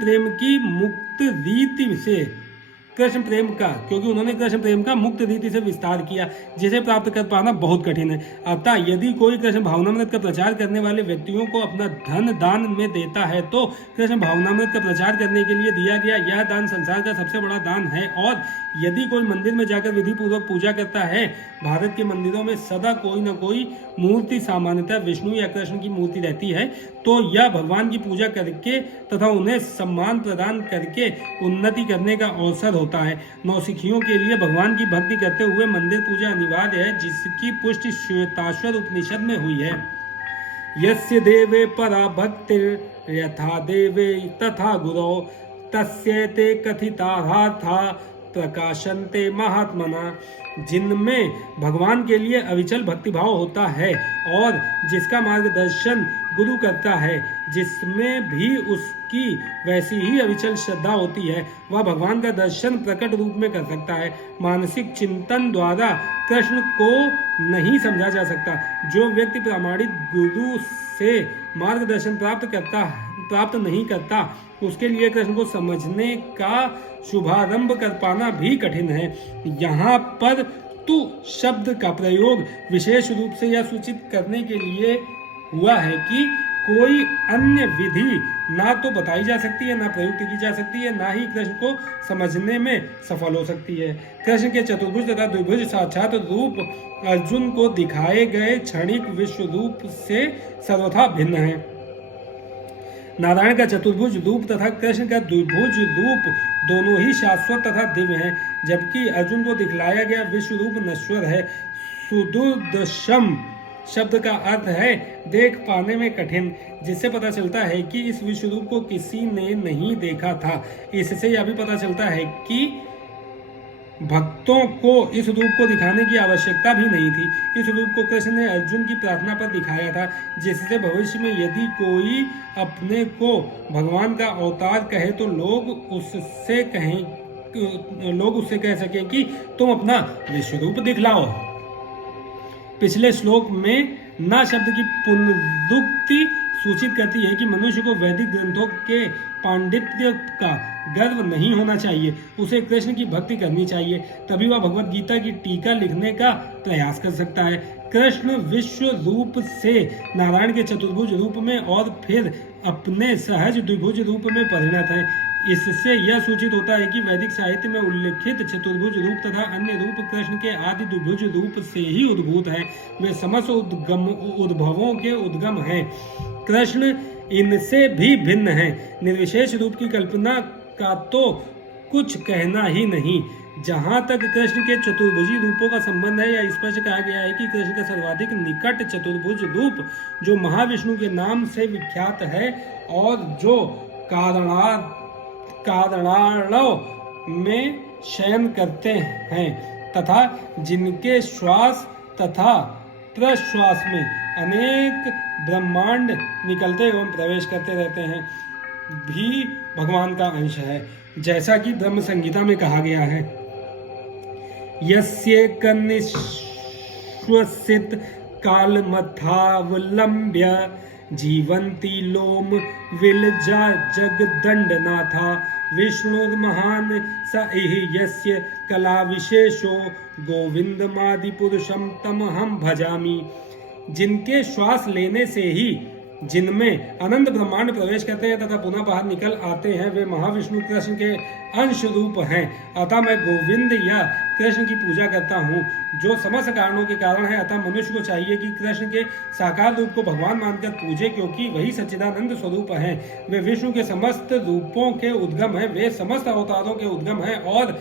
प्रेम का मुक्त रीति से विस्तार किया, जिसे प्राप्त कर पाना बहुत कठिन है। अतः यदि कोई कृष्ण भावनामृत का प्रचार करने वाले व्यक्तियों को अपना धन दान में देता है तो कृष्ण भावनामृत का प्रचार करने के लिए दिया गया यह दान संसार का सबसे बड़ा दान है। और यदि कोई मंदिर में जाकर विधि पूर्वक पूजा करता है, भारत के मंदिरों में सदा कोई न कोई मूर्ति, सामान्यतः विष्णु या कृष्ण की मूर्ति रहती है, तो यह भगवान की पूजा करके तथा उन्हें सम्मान प्रदान करके उन्नति करने का अवसर होता है। नौसिखियों के लिए भगवान की भक्ति करते हुए मंदिर पूजा अनिवार्य है, जिसकी पुष्टि श्वेताश्वर उपनिषद में हुई है। यस्य देवे परा भक्तिर् यथा देवे तथा गुरो तस्येते कथितार्था प्रकाशन्ते महात्मना। जिनमें भगवान के लिए अविचल भक्तिभाव होता है और जिसका मार्गदर्शन गुरु करता है, जिसमें भी उसकी वैसी ही अविचल श्रद्धा होती है, वह भगवान का दर्शन प्रकट रूप में कर सकता है। मानसिक चिंतन द्वारा कृष्ण को नहीं समझा जा सकता। जो व्यक्ति प्रामाणिक गुरु से मार्गदर्शन प्राप्त नहीं करता, उसके लिए कृष्ण को समझने का शुभारंभ कर पाना भी कठिन है। यहाँ पर तु शब्द का प्रयोग विशेष रूप से यह सूचित करने के लिए हुआ है कि कोई अन्य विधि ना तो बताई जा सकती है, ना प्रयुक्त की जा सकती है, ना ही कृष्ण को समझने में सफल हो सकती है। कृष्ण के चतुर्भुज तथा द्विभुज साक्षात रूप अर्जुन को दिखाए गए क्षणिक विश्व रूप से सर्वथा भिन्न है। नारायण का चतुर्भुज रूप तथा कृष्ण का द्विभुज रूप दोनों ही शाश्वत तथा दिव्य हैं, जबकि अर्जुन को दिखलाया गया विश्व रूप नश्वर है। सुदुर्दशम शब्द का अर्थ है देख पाने में कठिन, जिससे पता चलता है कि इस विश्व रूप को किसी ने नहीं देखा था। इससे यह भी पता चलता है कि भक्तों को इस रूप को दिखाने की आवश्यकता भी नहीं थी। इस रूप को कृष्ण ने अर्जुन की प्रार्थना पर दिखाया था, जिससे भविष्य में यदि कोई अपने को भगवान का अवतार कहे तो लोग उससे कह सके कि तुम अपना विश्व रूप दिखलाओ। पिछले श्लोक में न शब्द की पुनरुक्ति सूचित करती है कि मनुष्य को वैदिक ग्रंथों के पांडित्य का गर्व नहीं होना चाहिए, उसे कृष्ण की भक्ति करनी चाहिए, तभी वह भगवत गीता की टीका लिखने का प्रयास कर सकता है। कृष्ण विश्व रूप से नारायण के चतुर्भुज रूप में और फिर अपने सहज द्विभुज रूप में परिणत है। इससे यह सूचित होता है कि वैदिक साहित्य में उल्लिखित चतुर्भुज रूप तथा अन्य रूप कृष्ण के आदि द्विभुज रूप से ही उद्भूत है। वे समस्त उद्भवों के उद्गम हैं। कृष्ण इनसे भी भिन्न है। निर्विशेष रूप की कल्पना का तो कुछ कहना ही नहीं। जहाँ तक कृष्ण के चतुर्भुजी रूपों का संबंध है, यह स्पष्ट कहा गया है कि कृष्ण का सर्वाधिक निकट चतुर्भुज रूप जो महाविष्णु के नाम से विख्यात है और जो कारणाणव में शयन करते हैं तथा जिनके श्वास तथा प्रश्वास में अनेक ब्रह्मांड निकलते एवं प्रवेश करते रहते हैं, भी भगवान का अंश है, जैसा कि ब्रह्म संहिता में कहा गया है। यस्य कनिश्वसित कालमथावलंब्य जीवंती लोम विलजा जगदंडनाथा विष्णुर्महान स इह यस्य कला विशेषो गोविंदमादि पुरुषम तमहम भजामि। जिनके श्वास लेने से ही जिनमें अनंत ब्रह्मांड प्रवेश करते हैं तथा पुनः बाहर निकल आते हैं, वे महाविष्णु कृष्ण के अंश रूप हैं। अतः मैं गोविंद या कृष्ण की पूजा करता हूँ, जो समस्त कारणों के कारण है। अतः मनुष्य को चाहिए कि कृष्ण के साकार रूप को भगवान मानकर पूजे, क्योंकि वही सच्चिदानंद स्वरूप हैं। वे विष्णु के समस्त रूपों के उद्गम हैं, वे समस्त अवतारों के उद्गम हैं और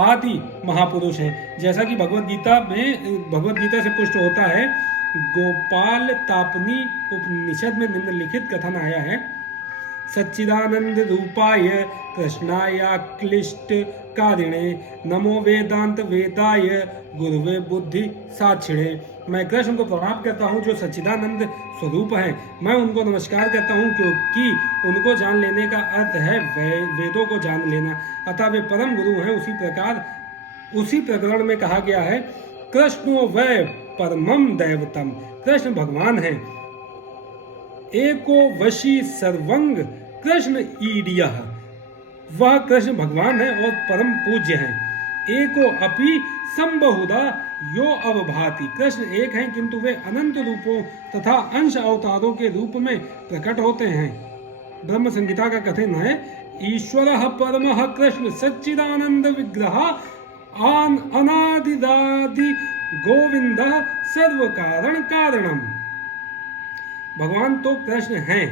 आदि महापुरुष हैं। जैसा कि भगवत गीता से पुष्ट होता है, गोपाल तापनी उपनिषद में निम्नलिखित कथन आया है। सच्चिदानंद रूपाय कृष्णाय क्लिष्ट कारिणे नमो वेदांत वेदाय गुरुवे बुद्धि साक्षिणे। मैं कृष्ण को प्रणाम करता हूँ जो सच्चिदानंद स्वरूप हैं। मैं उनको नमस्कार करता हूँ क्योंकि उनको जान लेने का अर्थ है वेदों को जान लेना, अतः वे परम गुरु हैं। उसी प्रकार उसी प्रकरण में कहा गया है, कृष्णो वै परमम दैवतम, कृष्ण भगवान हैं। एको वशी सर्वंग कृष्ण ईडियः, वह कृष्ण भगवान है और परम पूज्य हैं। एको अपि संबहुधा यो अवभाति, कृष्ण एक हैं किंतु वे अनंत रूपों तथा अंश अवतारों के रूप में प्रकट होते हैं। ब्रह्म संहिता का कथन है, ईश्वरः परमः कृष्ण सच्चिदानंद विग्रह अनादिदादि गोविंदः सर्व कारण कारणम। भगवान तो कृष्ण हैं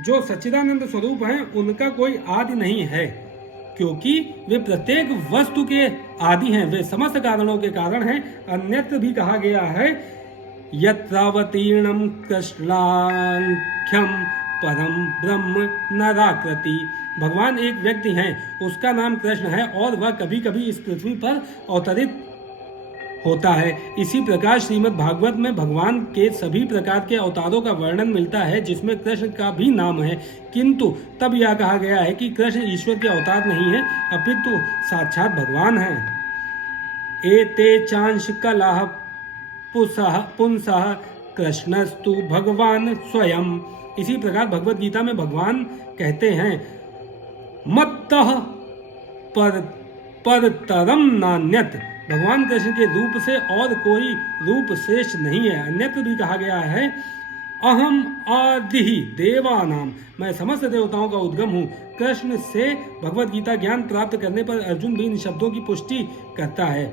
जो सच्चिदानंद स्वरूप हैं, उनका कोई आदि नहीं है क्योंकि वे प्रत्येक वस्तु के आदि हैं, वे समस्त कारणों के कारण हैं। अन्यत्र भी कहा गया है, यत्रावतीर्णम कृष्णाख्यम परम ब्रह्म नराकृति, भगवान एक व्यक्ति हैं, उसका नाम कृष्ण है और वह कभी कभी इस पृथ्वी पर अवतरित होता है। इसी प्रकार श्रीमद् भागवत में भगवान के सभी प्रकार के अवतारों का वर्णन मिलता है जिसमें कृष्ण का भी नाम है, किंतु तब यह कहा गया है कि कृष्ण ईश्वर के अवतार नहीं है अपितु साक्षात भगवान हैं। एते चांश कलह पुंसः कृष्णस्तु भगवान स्वयं, इसी प्रकार भगवत गीता में भगवान कहते हैं, मत्तः परतरम नान्यत, भगवान कृष्ण के रूप से और कोई रूप श्रेष्ठ नहीं है। अन्यत्र भी कहा गया है, अहम आदि देवानाम, मैं समस्त देवताओं का उद्गम हूँ। कृष्ण से भगवत गीता ज्ञान प्राप्त करने पर अर्जुन भी इन शब्दों की पुष्टि करता है।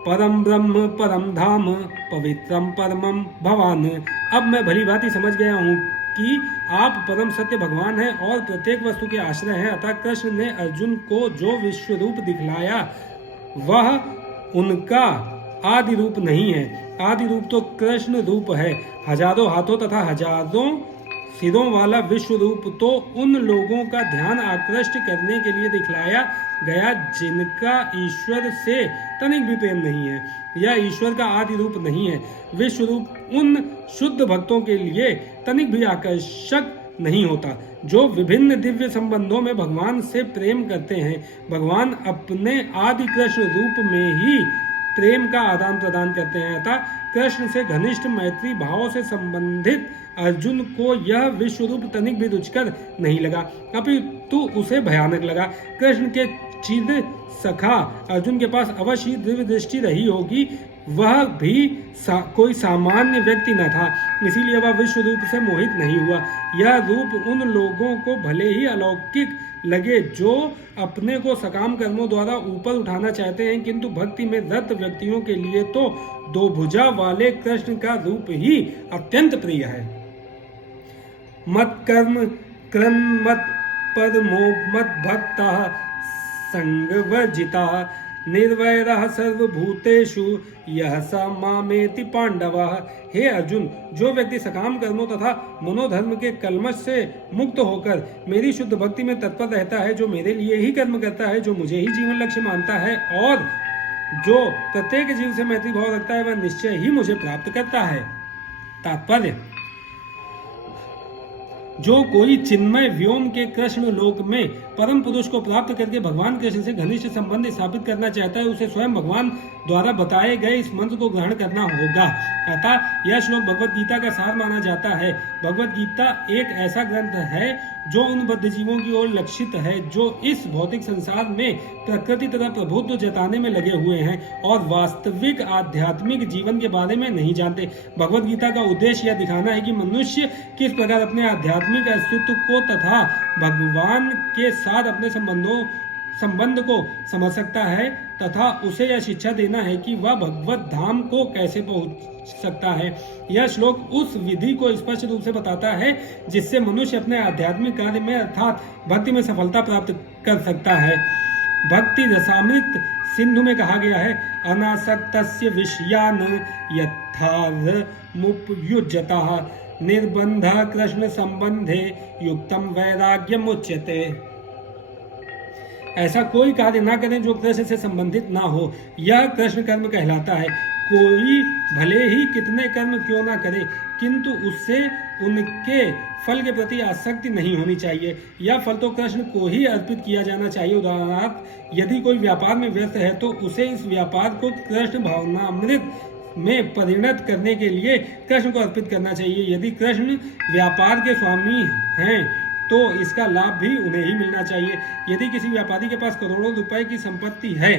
परम ब्रह्म परम धाम पवित्रम परमम भवान, अब मैं भली भांति समझ गया हूँ कि आप परम सत्य भगवान हैं और प्रत्येक वस्तु के आश्रय हैं। अतः कृष्ण ने अर्जुन को जो विश्व रूप दिखलाया वह उनका आदि रूप नहीं है। आदि रूप तो कृष्ण रूप है। हजारों हाथों तथा हजारों सिरों वाला विश्व रूप तो उन लोगों का ध्यान आकृष्ट करने के लिए दिखलाया गया जिनका ईश्वर से तनिक भी प्रेम नहीं है। यह ईश्वर का आदि रूप नहीं है। विश्व रूप उन शुद्ध भक्तों के लिए तनिक भी आकर्षक नहीं होता जो विभिन्न दिव्य संबंधों में भगवान से प्रेम करते हैं। भगवान अपने आदि कृष्ण रूप में ही प्रेम का आदान प्रदान करते हैं। अतः कृष्ण से घनिष्ठ मैत्री भाव से संबंधित अर्जुन को यह विश्व रूप तनिक भी रुचिकर नहीं लगा, अपितु उसे भयानक लगा। कृष्ण के चिद सखा अर्जुन के पास अवश्य दिव्य दृष्टि रही होगी, वह भी कोई सामान्य व्यक्ति न था, इसीलिए वह विश्व रूप से मोहित नहीं हुआ। यह रूप उन लोगों को भले ही अलौकिक लगे जो अपने को सकाम कर्मों द्वारा ऊपर उठाना चाहते हैं, किंतु भक्ति में रत व्यक्तियों के लिए तो दो भुजा वाले कृष्ण का रूप ही अत्यंत प्रिय है। मत कर्म क्रम मत पदमो मत भक्ता संगवर्जिता निर्वैरः सर्वभूतेषु यह स मामेति पांडवः। हे अर्जुन, जो व्यक्ति सकाम कर्मों तथा मनोधर्म के कलमश से मुक्त होकर मेरी शुद्ध भक्ति में तत्पर रहता है, जो मेरे लिए ही कर्म करता है, जो मुझे ही जीवन लक्ष्य मानता है और जो प्रत्येक जीव से मैत्री भाव रखता है, वह निश्चय ही मुझे प्राप्त करता है। तात्पर्य, जो कोई चिन्मय व्योम के कृष्ण लोक में परम पुरुष को प्राप्त करके भगवान कृष्ण से घनिष्ठ संबंध स्थापित करना चाहता है, उसे स्वयं भगवान द्वारा बताए गए इस मंत्र को ग्रहण करना होगा। अतः यह श्लोक भगवत गीता का सार माना जाता है। भगवत गीता एक ऐसा ग्रंथ है जो उन बद्ध जीवों की ओर लक्षित है जो इस भौतिक संसार में प्रकृति तथा प्रभुत्व जताने में लगे हुए हैं और वास्तविक आध्यात्मिक जीवन के बारे में नहीं जानते। भगवत गीता का उद्देश्य यह दिखाना है कि मनुष्य किस प्रकार अपने आध्यात्मिक अस्तित्व को तथा भगवान के साथ अपने संबंध को समझ सकता है तथा उसे यह शिक्षा देना है कि वह भगवत धाम को कैसे पहुंच सकता है। यह श्लोक उस विधि को स्पष्ट रूप से बताता है जिससे मनुष्य अपने आध्यात्मिक कार्य में अर्थात भक्ति में सफलता प्राप्त कर सकता है। भक्ति रसामृत सिंधु में कहा गया है, अनासक्तस्य विषयान् यथार्थ मुपयुज्यतः निर्बंध कृष्ण संबंधे युक्तम वैराग्यम उच्यते। ऐसा कोई कार्य ना करें जो कृष्ण से संबंधित ना हो, यह कृष्ण कर्म कहलाता है। कोई भले ही कितने कर्म क्यों ना करे, किंतु उससे उनके फल के प्रति आसक्ति नहीं होनी चाहिए। यह फल तो कृष्ण को ही अर्पित किया जाना चाहिए। उदाहरणार्थ, यदि कोई व्यापार में व्यस्त है तो उसे इस व्यापार को कृष्ण भावनामृत में परिणत करने के लिए कृष्ण को अर्पित करना चाहिए। यदि कृष्ण व्यापार के स्वामी हैं तो इसका लाभ भी उन्हें ही मिलना चाहिए। यदि किसी व्यापारी के पास करोड़ों रुपए की संपत्ति है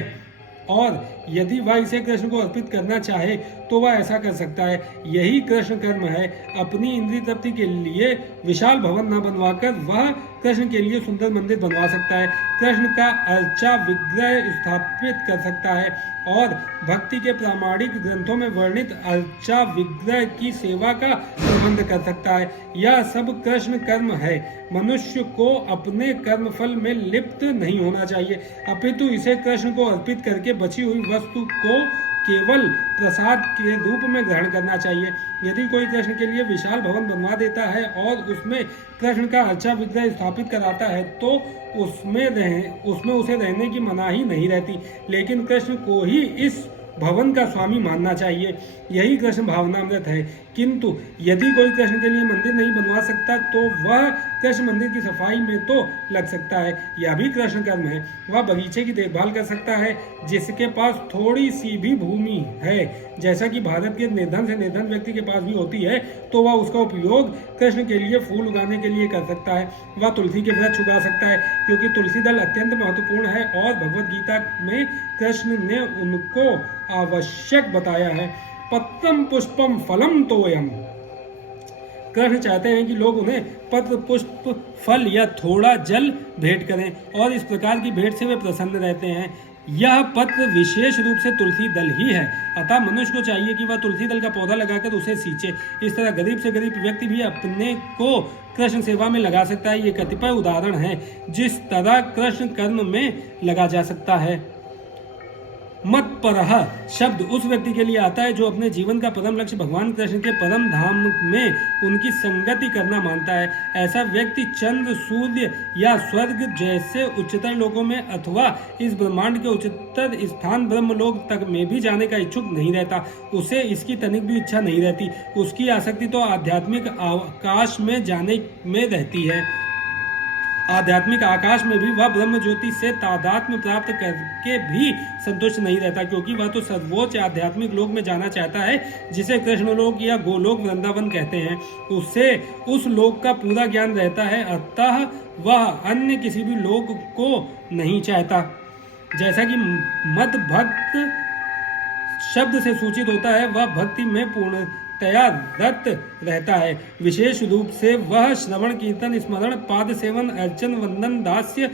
और यदि वह इसे कृष्ण को अर्पित करना चाहे तो वह ऐसा कर सकता है। यही कृष्ण कर्म है। अपनी इंद्रिय तृप्ति के लिए विशाल भवन न बनवाकर वह कृष्ण के लिए सुंदर मंदिर बनवा सकता है, कृष्ण का अर्चा विग्रह स्थापित कर सकता है और भक्ति के प्रामाणिक ग्रंथों में वर्णित अर्चा विग्रह की सेवा का प्रबंध कर सकता है। यह सब कृष्ण कर्म है। मनुष्य को अपने कर्म फल में लिप्त नहीं होना चाहिए, अपितु इसे कृष्ण को अर्पित करके बची हुई वस्तु को केवल प्रसाद के रूप में ग्रहण करना चाहिए। यदि कोई कृष्ण के लिए विशाल भवन बनवा देता है और उसमें कृष्ण का अच्छा विग्रह स्थापित कराता है तो उसमें उसे रहने की मनाही नहीं रहती, लेकिन कृष्ण को ही इस भवन का स्वामी मानना चाहिए। यही कृष्ण भावनामृत है। किंतु यदि कोई कृष्ण के लिए मंदिर नहीं बनवा सकता तो वह कृष्ण मंदिर की सफाई में तो लग सकता है, यह भी कृष्ण कर्म है। वह बगीचे की देखभाल कर सकता है जिसके पास थोड़ी सी भी भूमि है, जैसा कि भारत के निर्धन से निर्धन व्यक्ति के पास भी होती है, तो वह उसका उपयोग कृष्ण के लिए फूल उगाने के लिए कर सकता है। वह तुलसी के वृक्ष उगा सकता है क्योंकि तुलसी दल अत्यंत महत्वपूर्ण है और भगवद गीता में कृष्ण ने उनको आवश्यक बताया है। पत्रम पुष्पम फलम तोयम। कृष्ण चाहते हैं कि लोग उन्हें पत्र पुष्प फल या थोड़ा जल भेंट करें और इस प्रकार की भेंट से वे प्रसन्न रहते हैं। यह पत्र विशेष रूप से तुलसी दल ही है, अतः मनुष्य को चाहिए कि वह तुलसी दल का पौधा लगाकर उसे सींचे। इस तरह गरीब से गरीब व्यक्ति भी अपने को कृष्ण सेवा में लगा सकता है। ये कतिपय उदाहरण हैं जिस तरह कृष्ण कर्म में लगा जा सकता है। मत्परः शब्द उस व्यक्ति के लिए आता है जो अपने जीवन का परम लक्ष्य भगवान कृष्ण के परम धाम में उनकी संगति करना मानता है। ऐसा व्यक्ति चंद्र, सूर्य या स्वर्ग जैसे उच्चतर लोकों में अथवा इस ब्रह्मांड के उच्चतर स्थान ब्रह्मलोक तक में भी जाने का इच्छुक नहीं रहता। उसे इसकी तनिक भी इच्छा नहीं रहती। उसकी आसक्ति तो आध्यात्मिक आकाश में जाने में रहती है। आध्यात्मिक आकाश में भी वह ब्रह्म ज्योति से तादात्म्य प्राप्त करके भी संतुष्ट नहीं रहता, क्योंकि वह तो सर्वोच्च आध्यात्मिक लोक में जाना चाहता है जिसे कृष्ण लोक या गोलोक वृंदावन कहते हैं। उसे उस लोक का पूरा ज्ञान रहता है, अतः वह अन्य किसी भी लोक को नहीं चाहता। जैसा कि मद भक्त शब्द से सूचित होता है, वह भक्ति में पूर्णतया रत रहता है। विशेष रूप से वह श्रवण, कीर्तन, स्मरण, पाद सेवन, अर्चन, वंदन, दास्य,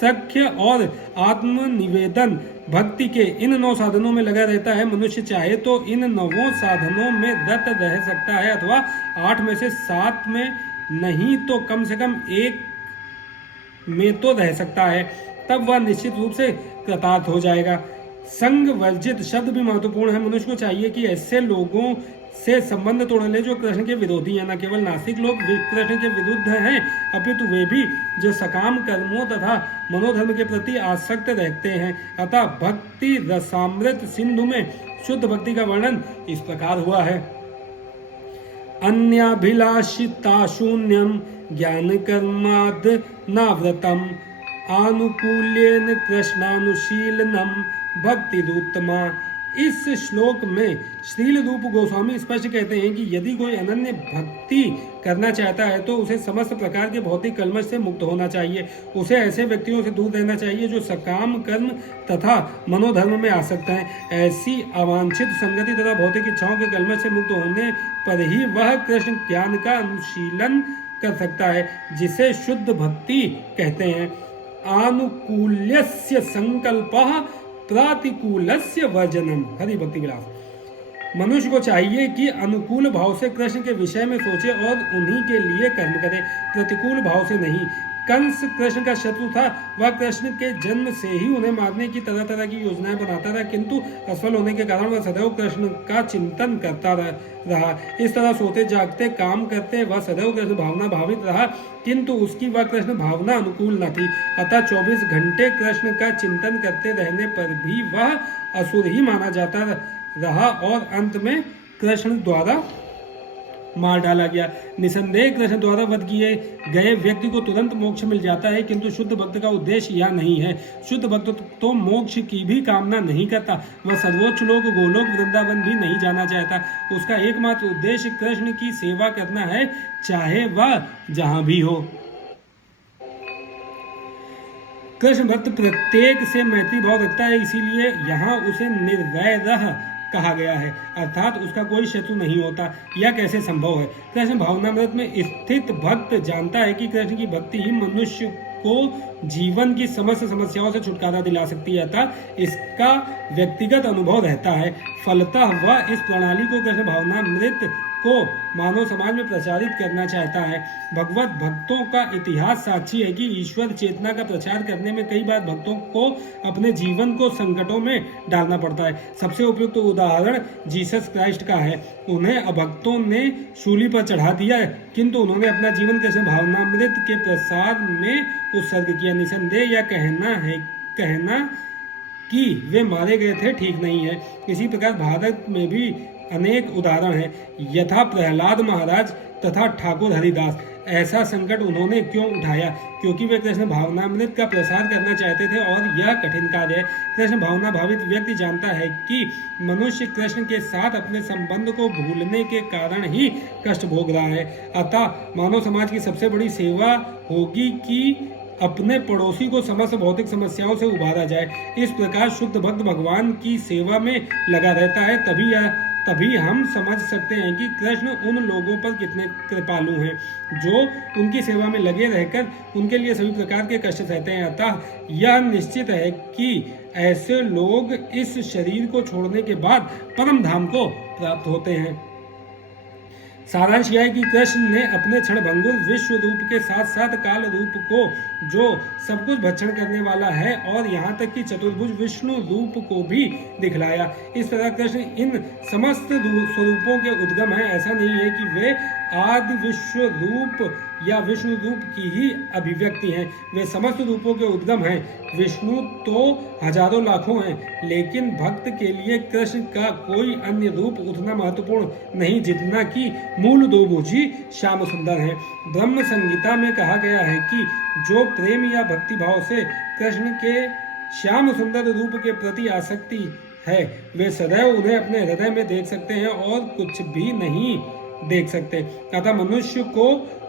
सख्य और आत्मनिवेदन भक्ति के इन 9 साधनों में लगा रहता है। मनुष्य चाहे तो इन 9 साधनों में रत रह सकता है अथवा 8 में से 7 में नहीं तो कम से कम 1 में तो रह सकता है, तब वह निश्चित रूप से कृतार्थ हो जाएगा। संग वर्जित शब्द भी महत्वपूर्ण है। मनुष्य को चाहिए कि ऐसे लोगों से संबंध तोड़ ले जो कृष्ण के विरोधी हैं। न केवल नास्तिक लोग कृष्ण के विरुद्ध हैं, अपितु वे भी जो सकाम कर्मों तथा मनोधर्म के प्रति आसक्त रहते हैं। अतः भक्ति रसामृत सिंधु में शुद्ध भक्ति का वर्णन इस प्रकार हुआ है। अन्याभिलाषिता शून्यम ज्ञान कर्माद नाव्रतम आनुकूल्येन कृष्णानुशीलनम भक्ति रूतमा। इस श्लोक में श्रील रूप गोस्वामी स्पष्ट कहते हैं कि यदि कोई अनन्य भक्ति करना चाहता है तो उसे समस्त प्रकार के भौतिक कलमश से मुक्त होना चाहिए। उसे ऐसे व्यक्तियों से दूर रहना चाहिए जो सकाम कर्म तथा मनोधर्म में आसक्त हैं। ऐसी अवांछित संगति तथा भौतिक इच्छाओं के कलमश से मुक्त होने पर ही वह कृष्ण ज्ञान का अनुशीलन कर सकता है, जिसे शुद्ध भक्ति कहते हैं। आनुकूल्यस्य संकल्पः प्रातिकूलस्य वर्जनम। हरि भक्ति विलास। मनुष्य को चाहिए कि अनुकूल भाव से कृष्ण के विषय में सोचे और उन्हीं के लिए कर्म करे, प्रतिकूल भाव से नहीं। कंस कृष्ण का शत्रु था, वह कृष्ण के जन्म से ही उन्हें मारने की तरह तरह की योजनाएं बनाता था, किंतु असफल होने के कारण वह सदैव कृष्ण का चिंतन करता रहा। इस तरह सोते जागते काम करते वह सदैव कृष्ण भावना भावित रहा, किंतु उसकी वह कृष्ण भावना अनुकूल न थी। अतः 24 घंटे कृष्ण का चिंतन करते रहने पर भी वह असुर ही माना जाता रहा और अंत में कृष्ण द्वारा मार डाला गया। निसंदेह कृष्ण द्वारा वध किए गए व्यक्ति को तुरंत मोक्ष मिल जाता है, किंतु शुद्ध भक्त का उद्देश्य यह नहीं है। शुद्ध भक्त तो मोक्ष की भी कामना नहीं करता, वह सर्वोच्च लोक गोलोक वृंदावन भी नहीं जाना चाहता। उसका एकमात्र उद्देश्य कृष्ण की सेवा करना है, चाहे वह जहां भी हो। कृष्ण भक्त प्रत्येक से मैत्री भाव रखता है, इसीलिए यहाँ उसे निर्वैरः कहा गया है, अर्थात उसका कोई शत्रु नहीं होता। यह कैसे संभव है? कृष्ण भावनामृत में स्थित भक्त जानता है कि कृष्ण की भक्ति ही मनुष्य को जीवन की समस्त समस्याओं से छुटकारा दिला सकती है, अतः इसका व्यक्तिगत अनुभव रहता है। फलतः वह इस प्रणाली को कृष्ण भावनामृत को मानव समाज में प्रचारित करना चाहता है। भगवत भक्तों का इतिहास साक्षी है कि ईश्वर चेतना का प्रचार करने में कई बार भक्तों को अपने जीवन को संकटों में डालना पड़ता है। सबसे उपयुक्त उदाहरण जीसस क्राइस्ट का है। उन्हें अभक्तों ने शूली पर चढ़ा दिया, किंतु उन्होंने अपना जीवन कृष्ण भावनामृत के प्रसार में उत्सर्ग किया। निसंदेह यह कहना कि वे मारे गए थे ठीक नहीं है। इसी प्रकार भारत में भी अनेक उदाहरण हैं, यथा प्रहलाद महाराज तथा ठाकुर हरिदास। ऐसा संकट उन्होंने क्यों उठाया? क्योंकि वे कृष्ण भावनामृत का प्रसार करना चाहते थे और यह कठिन कार्य है। कृष्ण भावना भावित व्यक्ति जानता है कि मनुष्य कृष्ण के साथ अपने संबंध को भूलने के कारण ही कष्ट भोग रहा है। अतः मानव समाज की सबसे बड़ी सेवा होगी कि अपने पड़ोसी को समस्त भौतिक समस्याओं से उबारा जाए। इस प्रकार शुद्ध भक्त भगवान की सेवा में लगा रहता है, तभी हम समझ सकते हैं कि कृष्ण उन लोगों पर कितने कृपालु हैं जो उनकी सेवा में लगे रहकर उनके लिए सभी प्रकार के कष्ट सहते हैं। अतः यह निश्चित है कि ऐसे लोग इस शरीर को छोड़ने के बाद परम धाम को प्राप्त होते हैं। सारांश यह है कि कृष्ण ने अपने क्षणभंगुर विश्व रूप के साथ साथ काल रूप को, जो सब कुछ भक्षण करने वाला है, और यहाँ तक कि चतुर्भुज विष्णु रूप को भी दिखलाया। इस तरह कृष्ण इन समस्त स्वरूपों के उद्गम हैं। ऐसा नहीं है कि वे आदि विश्व रूप या विष्णु रूप की ही अभिव्यक्ति हैं, वे समस्त रूपों के उद्गम हैं। विष्णु तो हजारों लाखों हैं, लेकिन भक्त के लिए कृष्ण का कोई अन्य रूप उतना महत्वपूर्ण नहीं जितना कि मूल दो भुजी श्याम सुंदर है। ब्रह्म संहिता में कहा गया है कि जो प्रेम या भक्ति भाव से कृष्ण के श्याम सुंदर रूप के प्रति आसक्ति है, वे सदैव उन्हें अपने हृदय में देख सकते हैं और कुछ भी नहीं देख सकते। अतः मनुष्य को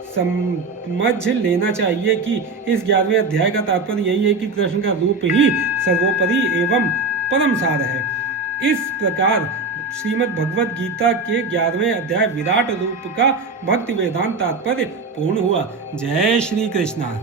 समझ लेना चाहिए कि इस 11वें अध्याय का तात्पर्य यही है कि कृष्ण का रूप ही सर्वोपरि एवं परम सार है। इस प्रकार श्रीमद् भगवद गीता के 11वें अध्याय विराट रूप का भक्ति वेदांत तात्पर्य पूर्ण हुआ। जय श्री कृष्णा।